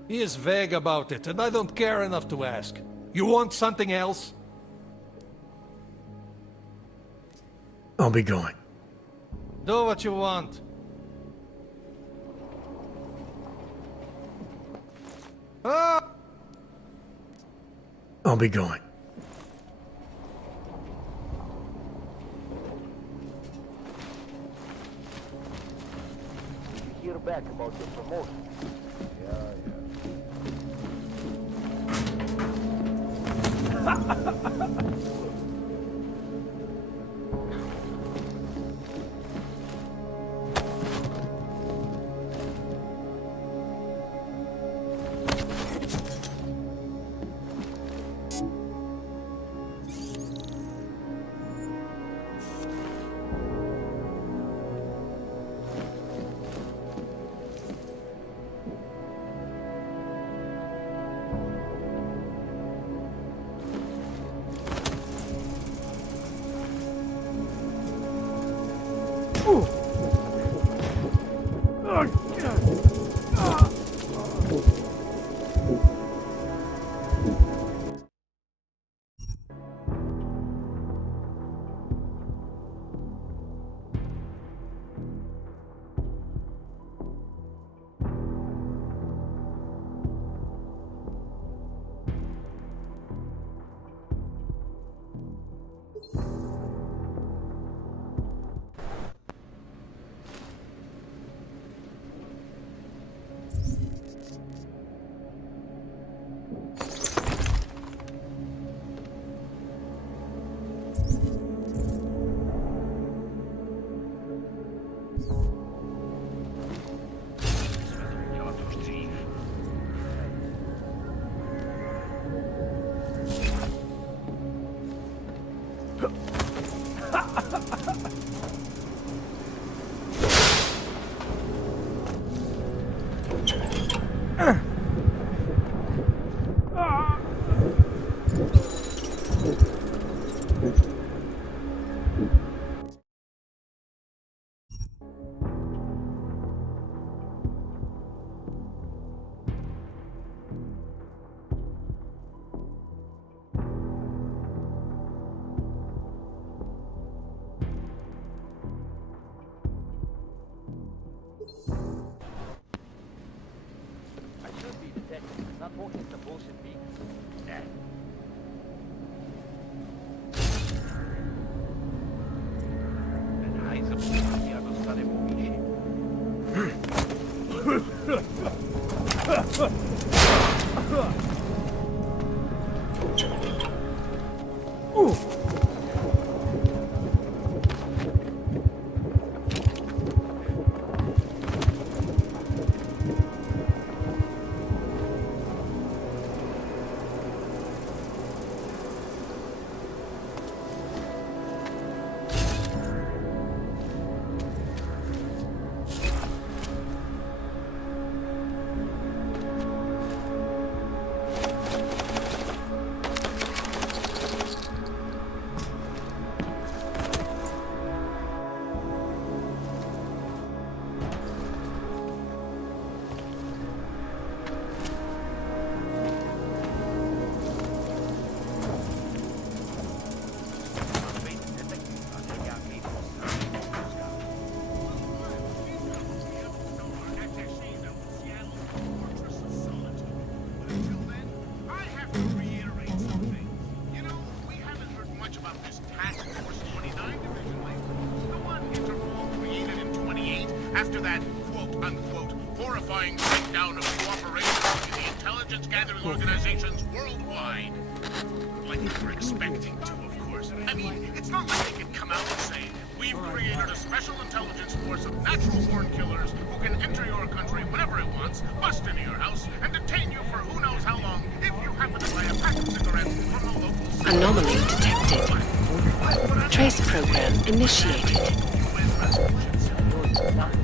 He is vague about it, and I don't care enough to ask. You want something else? I'll be going. Do what you want. Ah! I'll be going. Did you hear back about your promotion? After that quote-unquote horrifying breakdown of cooperation in the intelligence-gathering organizations worldwide. Like we were expecting to, of course. I mean, it's not like they could come out and say, we've created a special intelligence force of natural-born killers who can enter your country whenever it wants, bust into your house, and detain you for who knows how long if you happen to buy a pack of cigarettes from a local... Anomaly detected. Trace program initiated.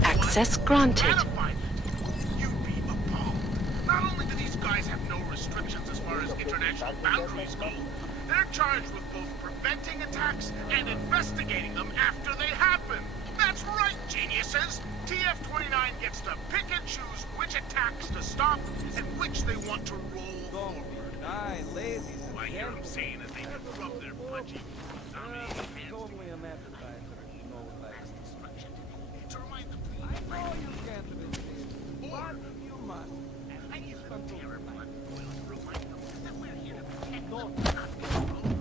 Access granted. You'd be appalled. Not only do these guys have no restrictions as far as international boundaries go, they're charged with both preventing attacks and investigating them after they happen. That's right, geniuses! TF-29 gets to pick and choose which attacks to stop and which they want to roll forward. Aye, lazy. I hear them saying that they can rub their pudgy, dominating hands Totally a method I know last. to remind the I know you can't resist, but you must. I use a terror blood oil to remind them that we're here to protect them, not control them.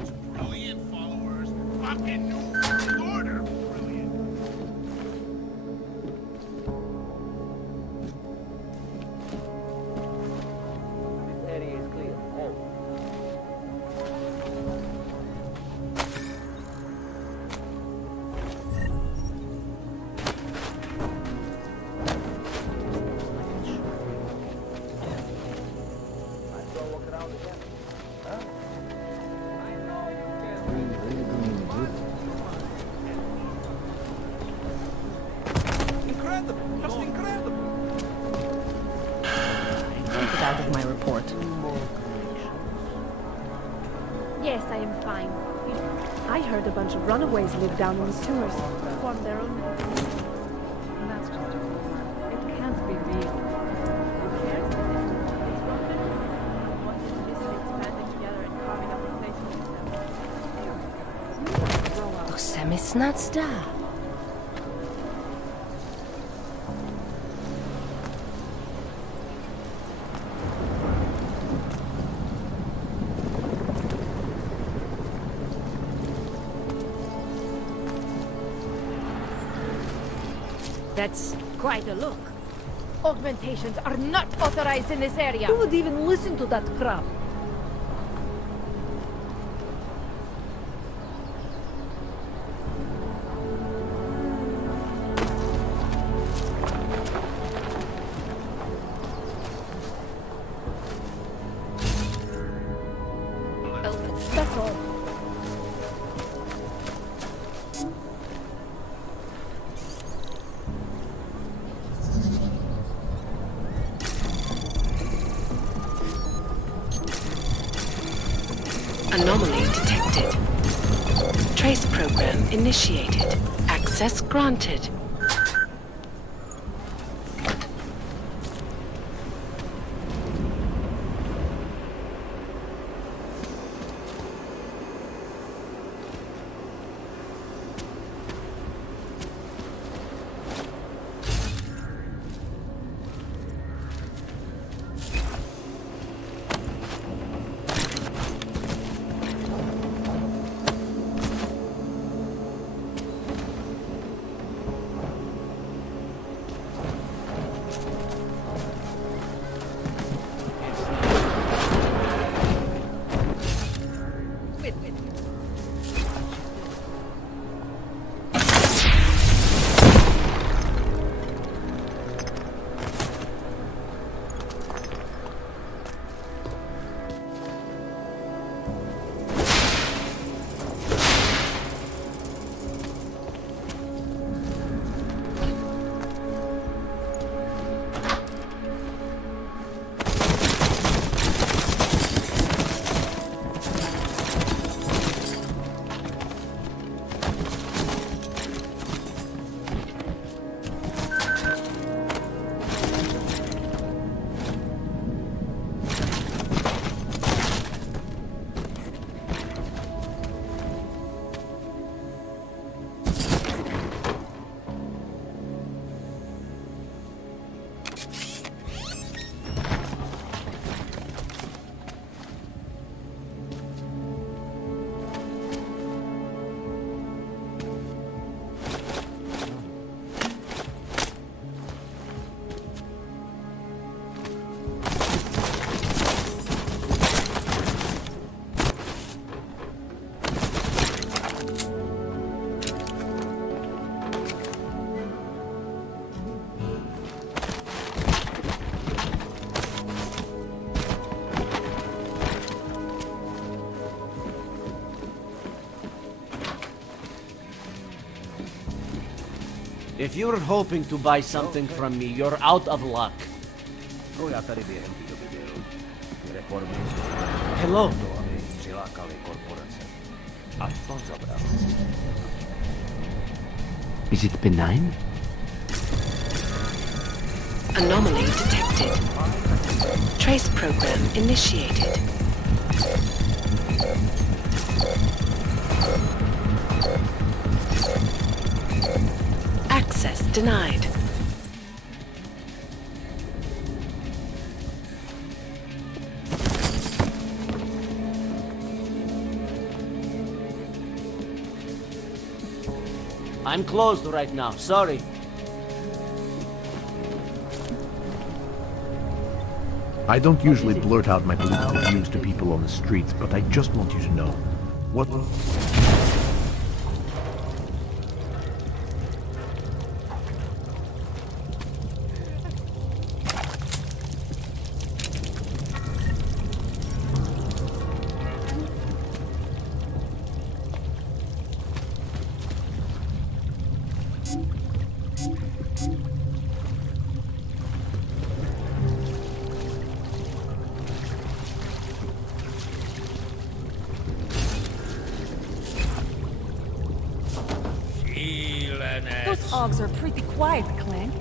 It's brilliant, followers. Fucking New World Order. Brilliant. This area is clear. All. Incredible! Just incredible! Take it out of my report. Yes, I am fine. I heard a bunch of runaways live down in the sewers. Form their own. And that's just a rumor. It can't be real. Who cares? It's broken. What's in this states banding together and carving up a place for themselves. To semi snatsta. That's quite a look. Augmentations are not authorized in this area. Who would even listen to that crap? That's all. Anomaly detected. Trace program initiated. Access granted. If you're hoping to buy something from me, you're out of luck. Hello. Is it benign? Anomaly detected. Trace program initiated. Access denied. I'm closed right now, sorry. I don't usually blurt out my political views to people on the streets, but I just want you to know. What... Those Augs are pretty quiet, Clank.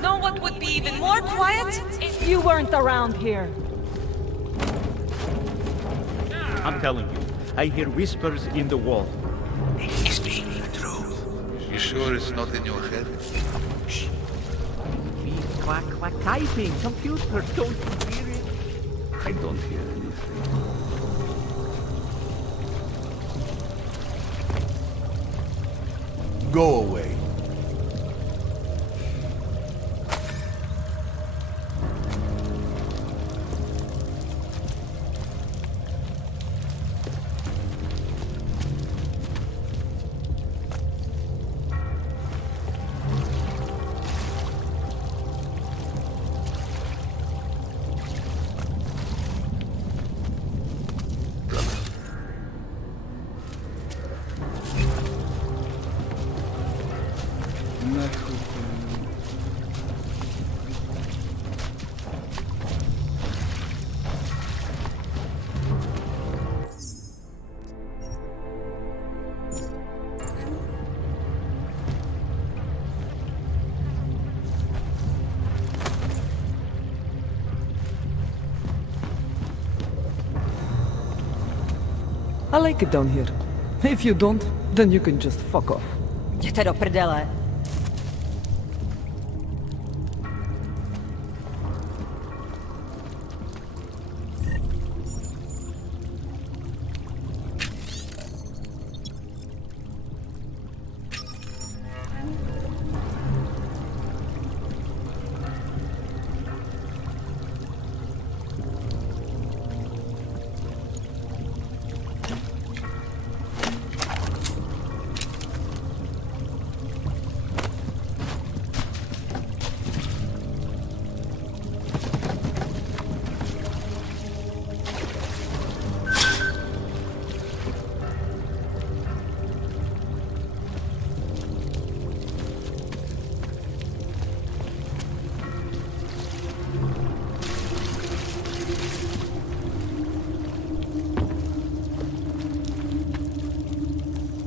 Know what would be even more quiet? If you weren't around here. I'm telling you, I hear whispers in the wall. He's speaking the truth. You sure it's not in your head? Shh. Quack, quack, typing. Computer, don't you hear it? I don't hear anything. Go away. I like it down here. If you don't, then you can just fuck off. Jděte do prdele.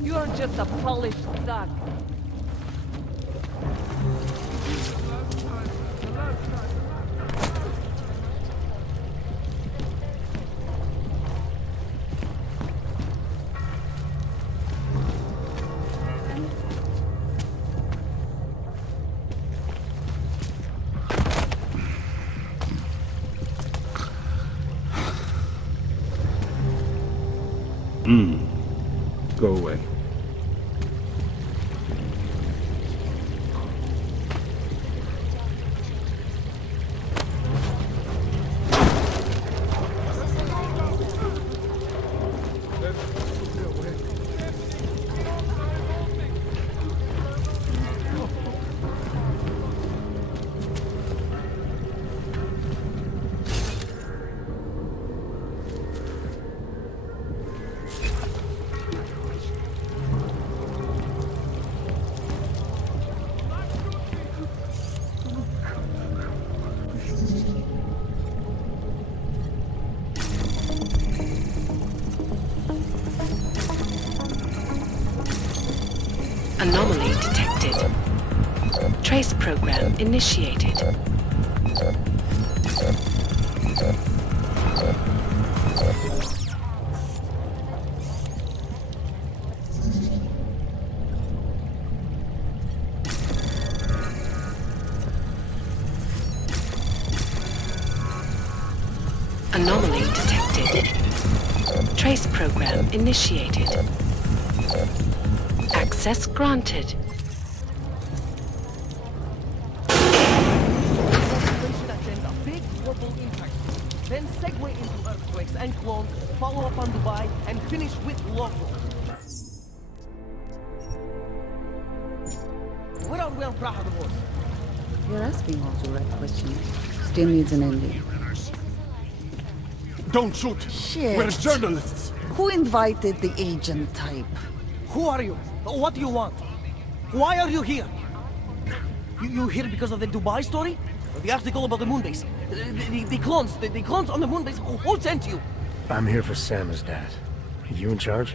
You're just a polished duck. Go away. Trace program initiated. Anomaly detected. Trace program initiated. Access granted. A big global impact. Then segue into earthquakes and clones, follow up on Dubai, and finish with local. Where are we on Praha Divorce? You're asking all the right questions. Still needs an ending. Don't shoot! Shit. We're journalists! Who invited the agent type? Who are you? What do you want? Why are you here? You here because of the Dubai story? The article about the moonbase? The clones on the moonbase? Who sent you? I'm here for Sam's dad. You in charge?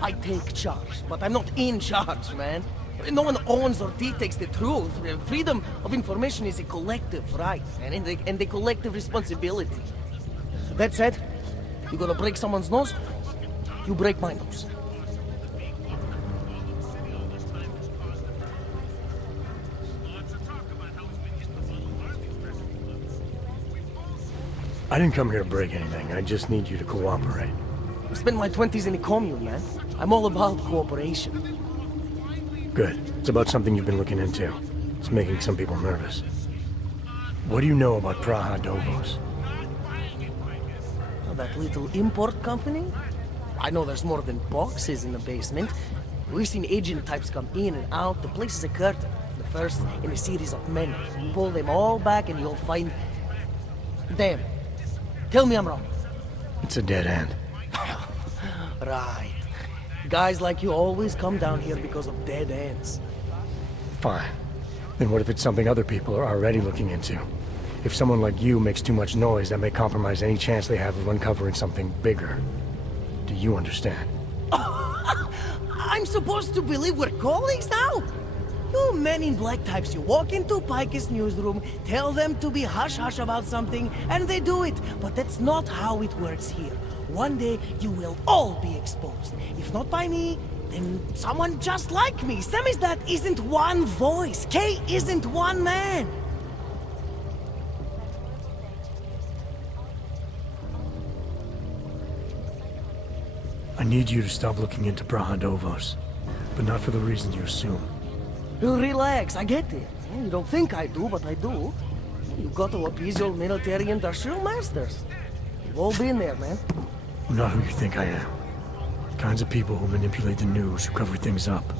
I take charge, but I'm not in charge, man. No one owns or dictates the truth. Freedom of information is a collective right, and a collective responsibility. That said, you gonna break someone's nose? You break my nose. I didn't come here to break anything. I just need you to cooperate. I spent my 20s in a commune, man. I'm all about cooperation. Good. It's about something you've been looking into. It's making some people nervous. What do you know about Praha Dovos? Oh, that little import company? I know there's more than boxes in the basement. We've seen agent types come in and out. The place is a curtain. The first in a series of many. Pull them all back and you'll find... Damn. Tell me I'm wrong. It's a dead end. Right. Guys like you always come down here because of dead ends. Fine. Then what if it's something other people are already looking into? If someone like you makes too much noise, that may compromise any chance they have of uncovering something bigger. Do you understand? I'm supposed to believe we're colleagues now? You men in black types, you walk into Pike's newsroom, tell them to be hush-hush about something, and they do it. But that's not how it works here. One day, you will all be exposed. If not by me, then someone just like me. Samizdat isn't one voice. Kay isn't one man. I need you to stop looking into Praha Dovos, but not for the reason you assume. Relax, I get it. You don't think I do, but I do. You got to appease your military industrial masters. We've all been there, man. I'm not who you think I am. The kinds of people who manipulate the news, who cover things up.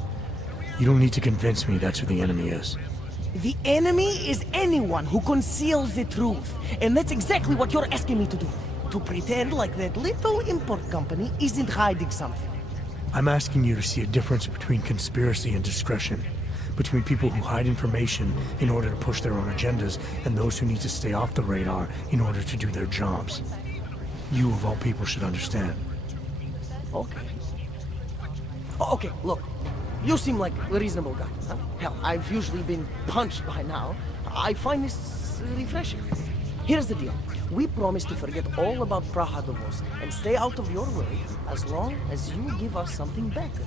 You don't need to convince me that's who the enemy is. The enemy is anyone who conceals the truth. And that's exactly what you're asking me to do. To pretend like that little import company isn't hiding something. I'm asking you to see a difference between conspiracy and discretion. Between people who hide information in order to push their own agendas and those who need to stay off the radar in order to do their jobs. You, of all people, should understand. Okay. Okay, look. You seem like a reasonable guy. Huh? Hell, I've usually been punched by now. I find this refreshing. Here's the deal. We promise to forget all about Praha Dovos and stay out of your way as long as you give us something better.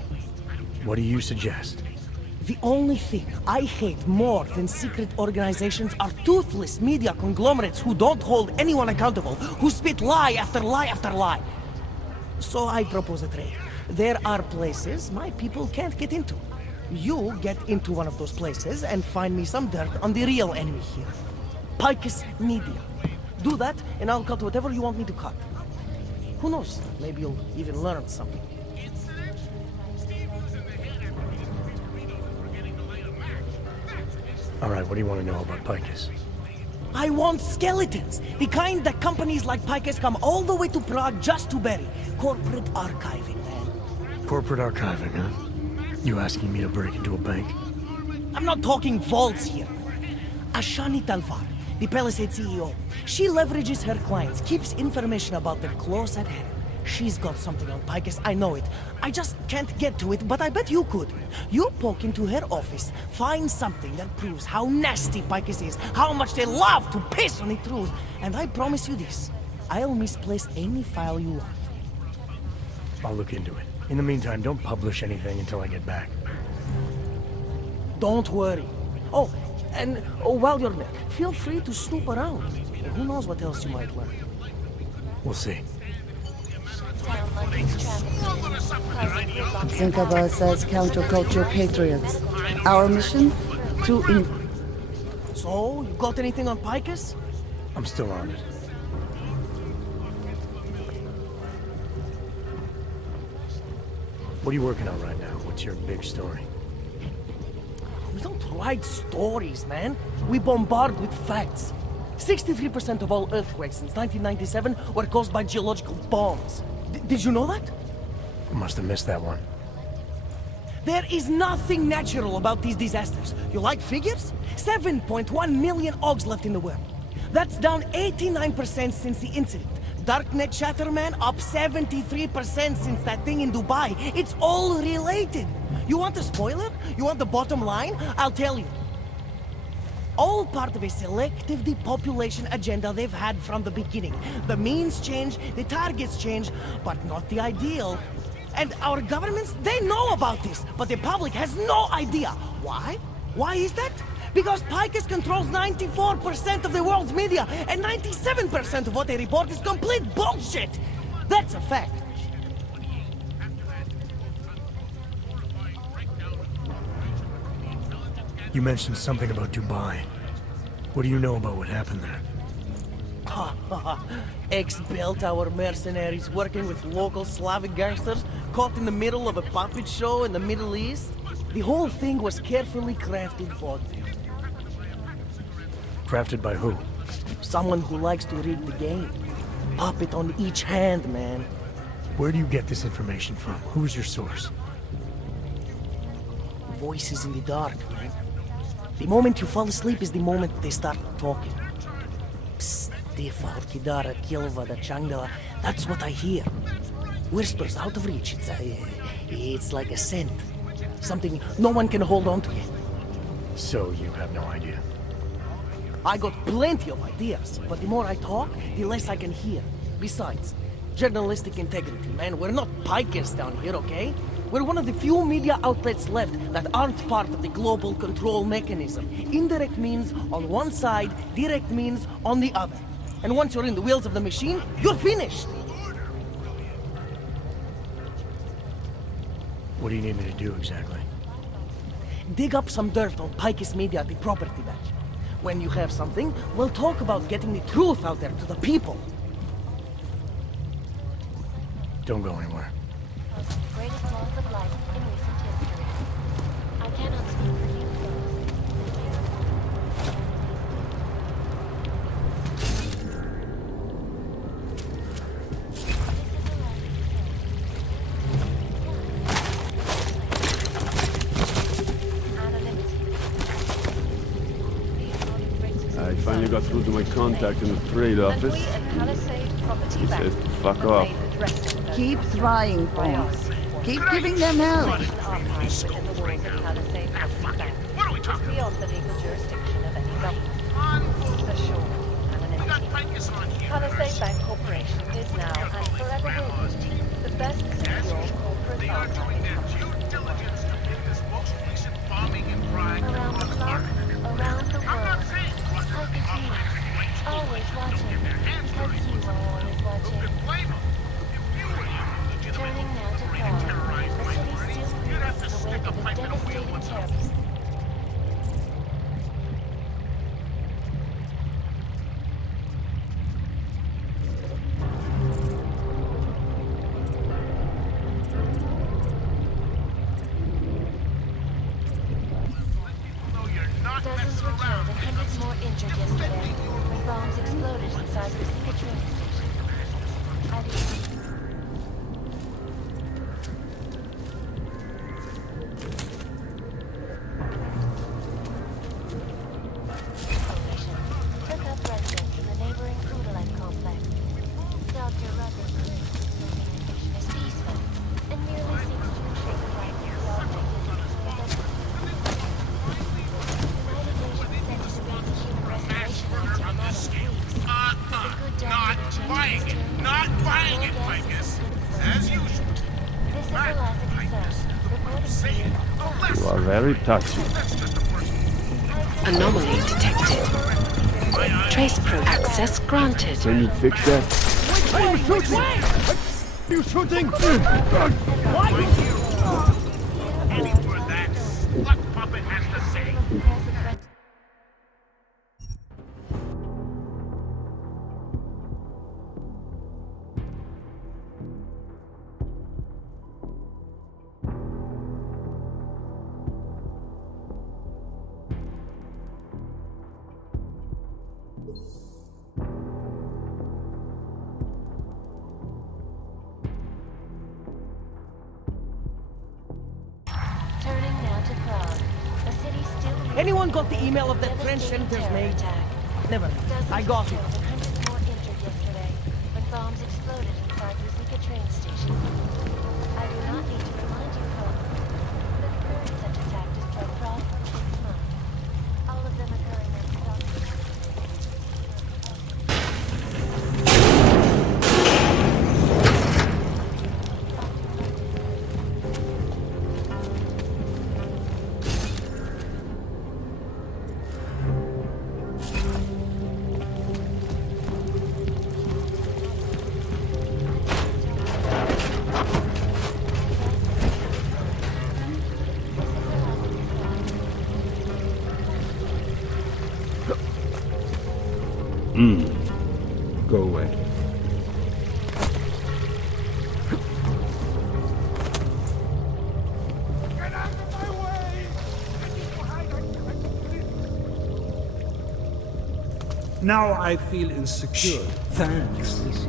What do you suggest? The only thing I hate more than secret organizations are toothless media conglomerates who don't hold anyone accountable, who spit lie after lie after lie. So I propose a trade. There are places my people can't get into. You get into one of those places and find me some dirt on the real enemy here. Pike's Media. Do that, and I'll cut whatever you want me to cut. Who knows? Maybe you'll even learn something. All right, what do you want to know about Picus? I want skeletons! The kind that companies like Picus come all the way to Prague just to bury. Corporate archiving, man. Corporate archiving, huh? You asking me to break into a bank? I'm not talking vaults here. Ashani Talvar, the Palisade CEO, she leverages her clients, keeps information about them close at hand. She's got something on Picus, I know it. I just can't get to it, but I bet you could. You poke into her office, find something that proves how nasty Picus is, how much they love to piss on the truth, and I promise you this. I'll misplace any file you want. I'll look into it. In the meantime, don't publish anything until I get back. Don't worry. Oh, and while you're there, feel free to snoop around. Who knows what else you might learn. We'll see. Think of us as counterculture patriots. Our mission? To So, you got anything on Picus? I'm still on it. What are you working on right now? What's your big story? We don't write stories, man. We bombard with facts. 63% of all earthquakes since 1997 were caused by geological bombs. Did you know that? I must have missed that one. There is nothing natural about these disasters. You like figures? 7.1 million OGs left in the world. That's down 89% since the incident. Darknet chatter, man, up 73% since that thing in Dubai. It's all related. You want a spoiler? You want the bottom line? I'll tell you. All part of a selective depopulation agenda they've had from the beginning. The means change, the targets change, but not the ideal. And our governments, they know about this, but the public has no idea. Why? Why is that? Because Picus controls 94% of the world's media, and 97% of what they report is complete bullshit! That's a fact. You mentioned something about Dubai. What do you know about what happened there? Ex-built our mercenaries working with local Slavic gangsters caught in the middle of a puppet show in the Middle East. The whole thing was carefully crafted for them. Crafted by who? Someone who likes to rig the game. Puppet on each hand, man. Where do you get this information from? Who is your source? Voices in the dark, man. The moment you fall asleep is the moment they start talking. Psst, Tifa, Orkidara, Kilva, Changdala. That's what I hear. Whispers out of reach. It's like a scent. Something no one can hold on to yet. So you have no idea? I got plenty of ideas, but the more I talk, the less I can hear. Besides, journalistic integrity, man. We're not pikers down here, okay? We're one of the few media outlets left that aren't part of the global control mechanism. Indirect means on one side, direct means on the other. And once you're in the wheels of the machine, you're finished! What do you need me to do exactly? Dig up some dirt on Picus Media at the property bench. When you have something, we'll talk about getting the truth out there to the people. Don't go anywhere. Greatest loss of life in recent history. I cannot speak for you, I finally got through to my contact in the trade office. He says to fuck off. Keep trying, Holmes. Keep giving them help. Beyond the legal jurisdiction of any government. Assured anonymity. Palisade Bank Corporation is now and forever will be the best secure corporate archive in diligence to bring this most recent bombing and crime around the clock, around the world. Always watching, because you are always watching. Turning now to Prague, the city still moves in the wake of a devastating terror. buying it. Not buying it, Vicus. As usual. But, Vicus, the more you say it, the less. You are very touchy. Anomaly detected. Trace probe access granted. Can you fix that? I'm shooting! Are you shooting? Any word that slut puppet has to say. Turning now to Prague. The city still. Anyone got the email of that French senator's name? Never. I got it. Hundreds more injured yesterday when bombs exploded inside Ruzicka train station. I do not need to remind you, however, that the current such attack destroyed Prague for 6 months. All of them occurring as Go away. Now I feel insecure. Thanks.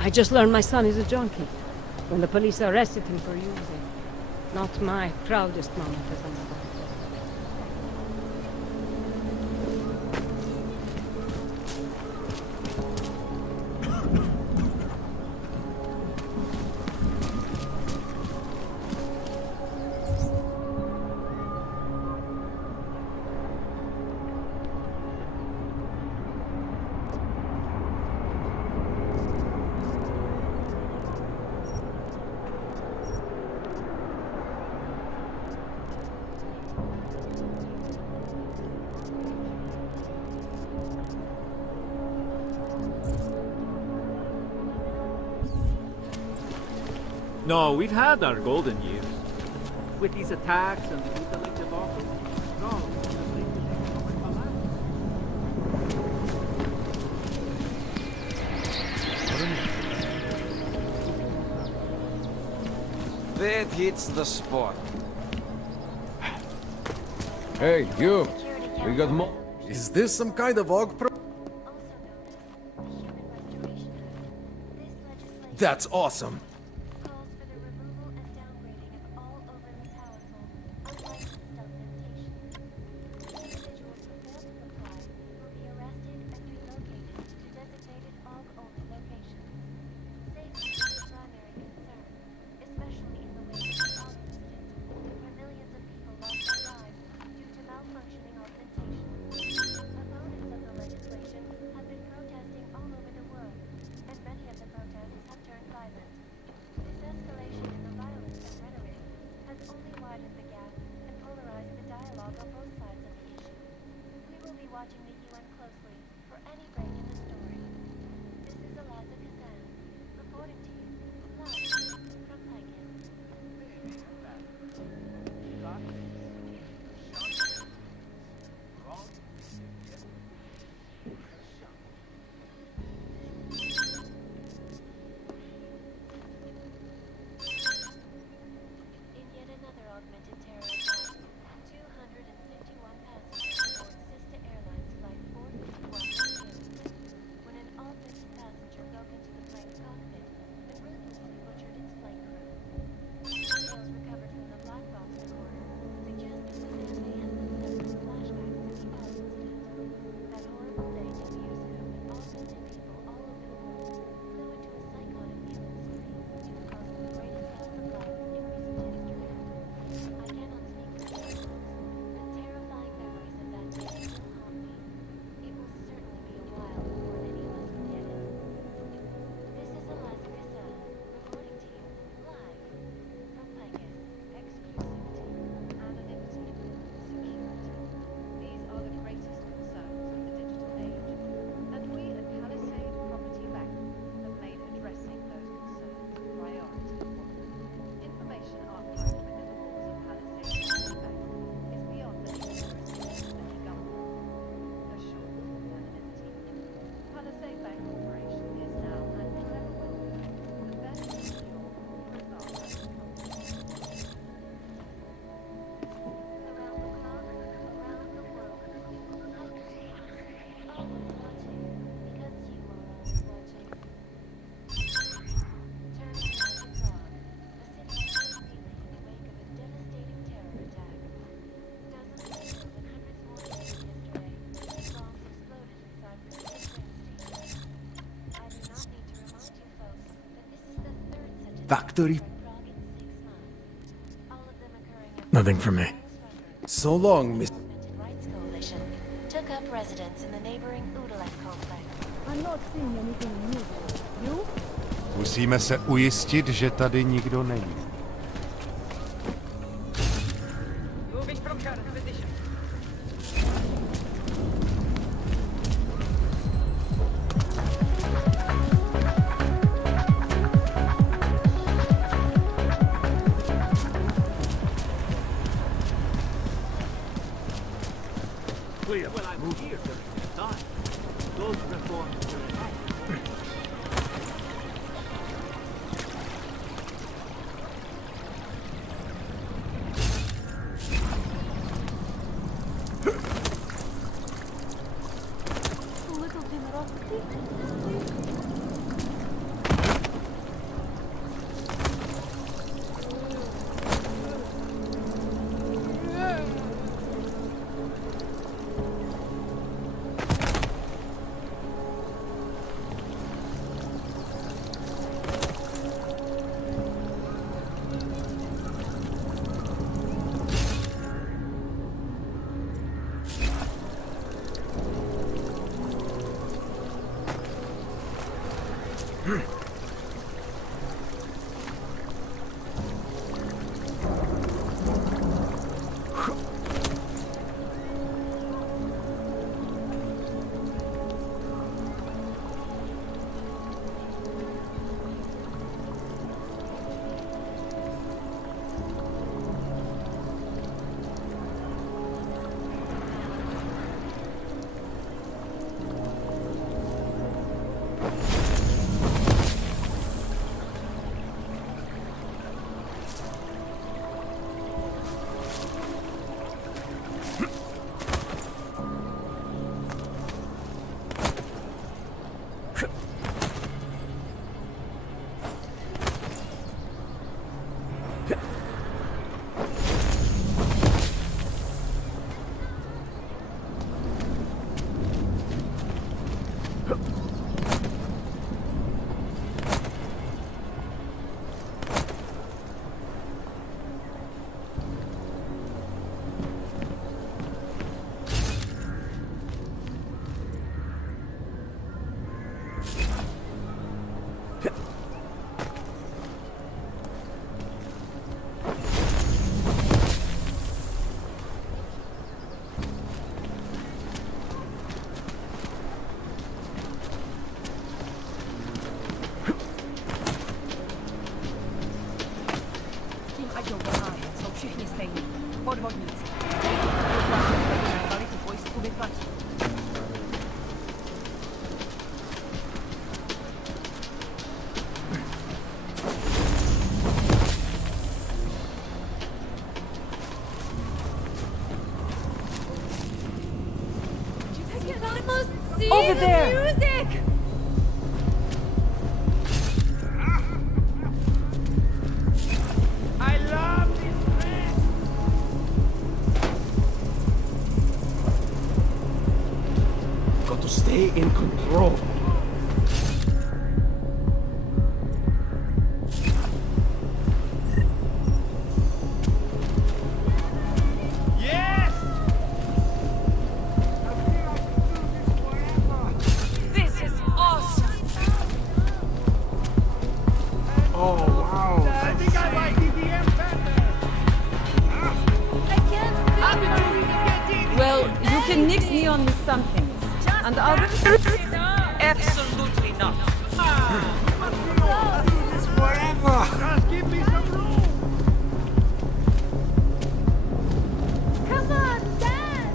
I just learned my son is a junkie. When the police arrested him for using. Not my proudest moment as a mother. No, we've had our golden years. With these attacks and brutally debacle. No, That hits the spot. Hey, you! We got more. Is this some kind of AUG pro? That's awesome! Opponents of the legislation have been protesting all over the world, and many of the protests have turned violent. factory? Nothing for me. So long, Miss... Rights Coalition took up residence in the neighboring Udalek complex. I'm not seeing anything unusual. You? Musíme se ujistit, že tady nikdo není. Moving from current position. Clear. Well, I moved here during that time. Those reforms were enough. Little generosity. Over there! Music! I love this place! Got to stay in control. And others? Absolutely not. I'll do this forever. Just give me some room. Come on, dance!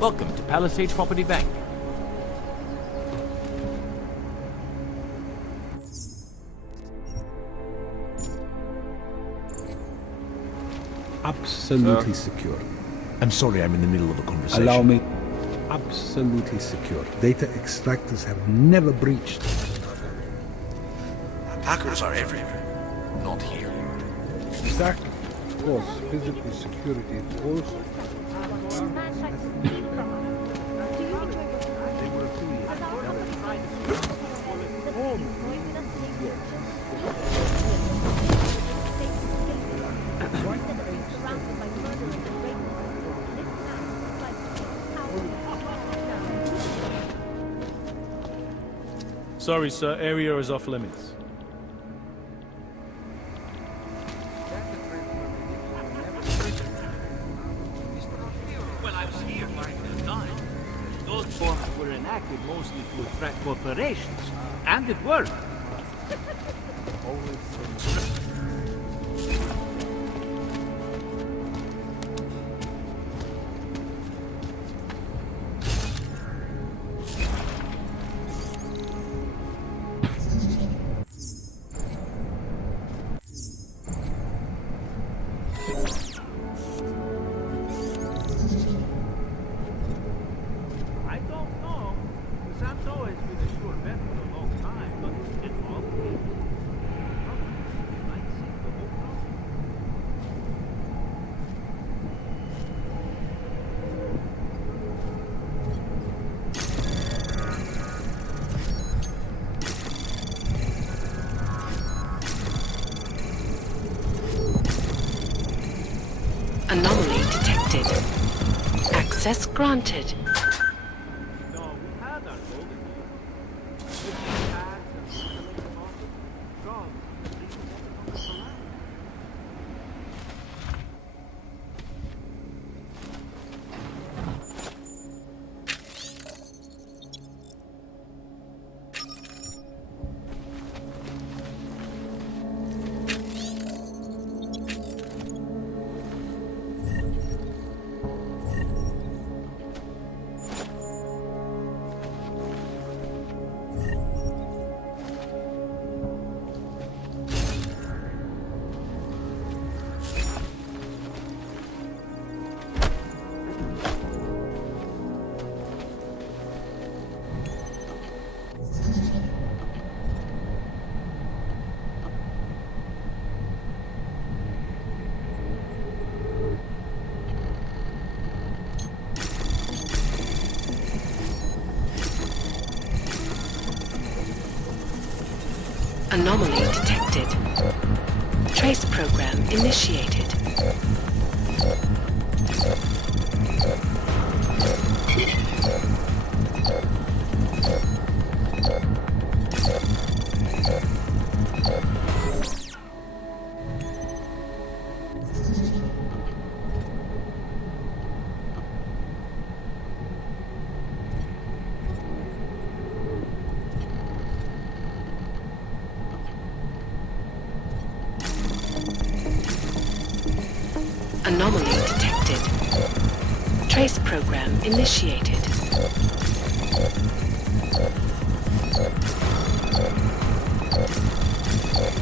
Welcome to Palisades Property Bank. Absolutely secure. I'm sorry, I'm in the middle of a conversation. Allow me. Absolutely secure. Data extractors have never breached. Hackers are everywhere, not here. Exactly. Of course, physical security is also. Sorry, sir. Area is off limits. Well, I was here during the time. Those bombs were enacted mostly to attract corporations, and it worked. I don't know. Santo has been a sure bet for a long time, but it all might seem the whole process. Anomaly detected. Access granted. No, we had our golden years. With the attacks and mutilated bosses, jobs, leaving everyone to collapse. Anomaly detected. Trace program initiated. Anomaly detected. Trace program initiated.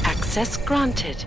Access granted.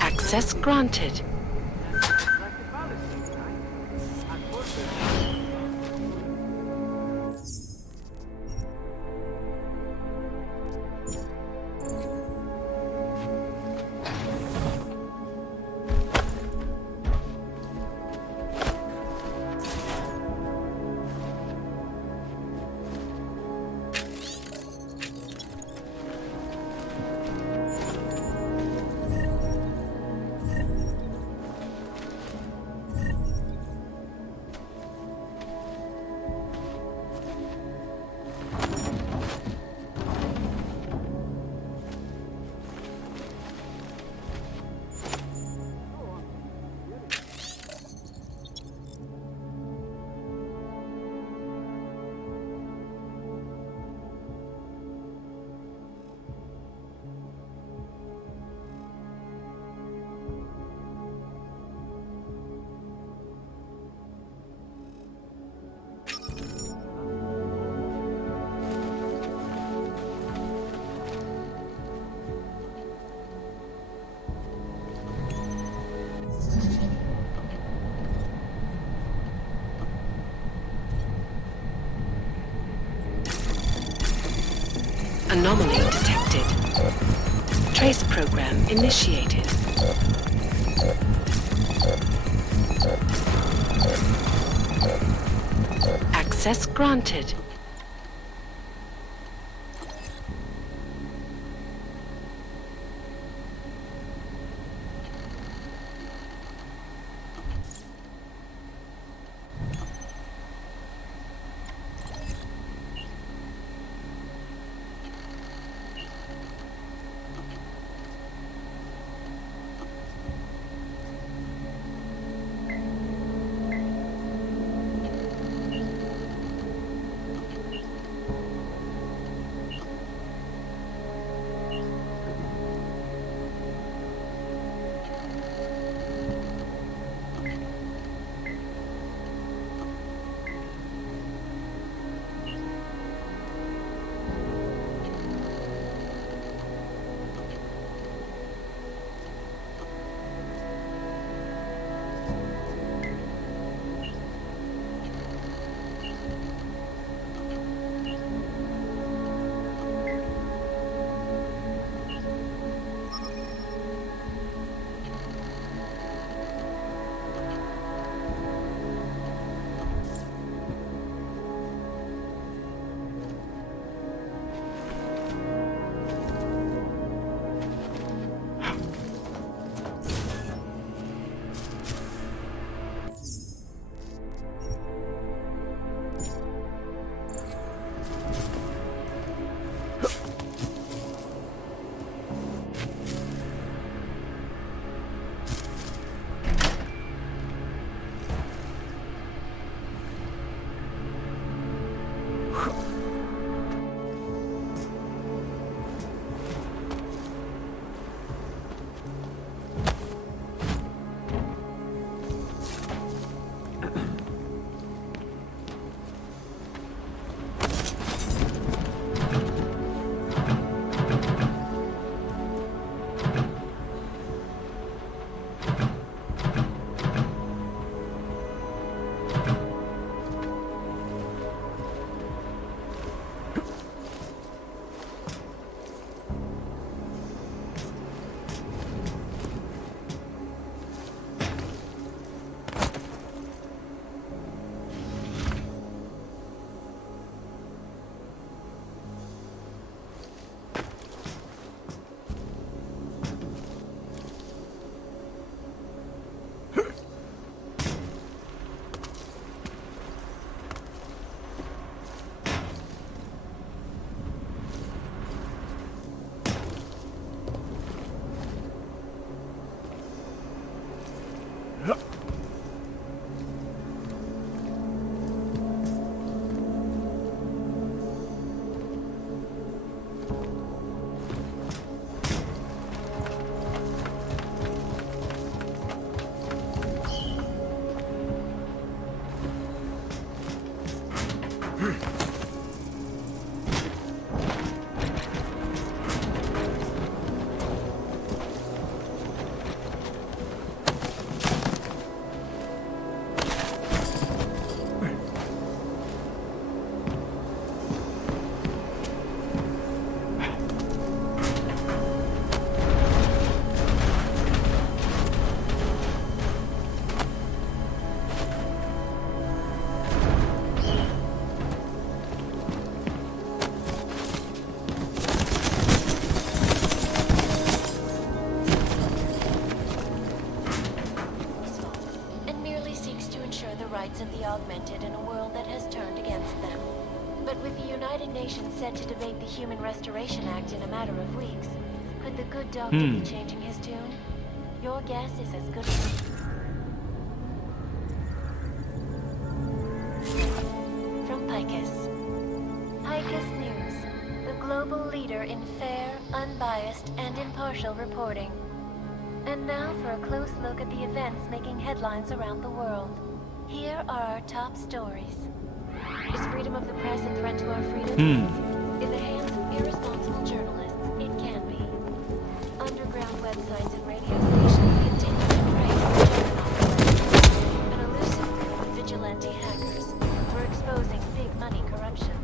Access granted. Anomaly detected. Trace program initiated. Access granted. rights of the augmented in a world that has turned against them. But with the United Nations set to debate the Human Restoration Act in a matter of weeks, could the good doctor be changing his tune? Your guess is as good as... From Picus. Picus News, the global leader in fair, unbiased, and impartial reporting. And now for a close look at the events making headlines around the world. Here are our top stories. Is freedom of the press a threat to our freedom? In the hands of irresponsible journalists, it can be. Underground websites and radio stations continue to prey on juggernaut an elusive group of vigilante hackers for exposing big money corruption.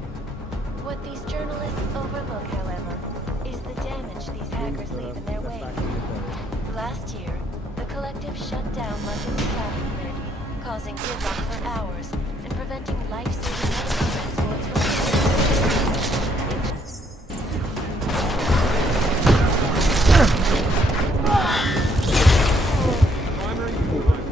What these journalists overlook, however, is the damage these hackers leave in their wake. Last year, the collective shut down London's traffic grid, causing gridlock for hours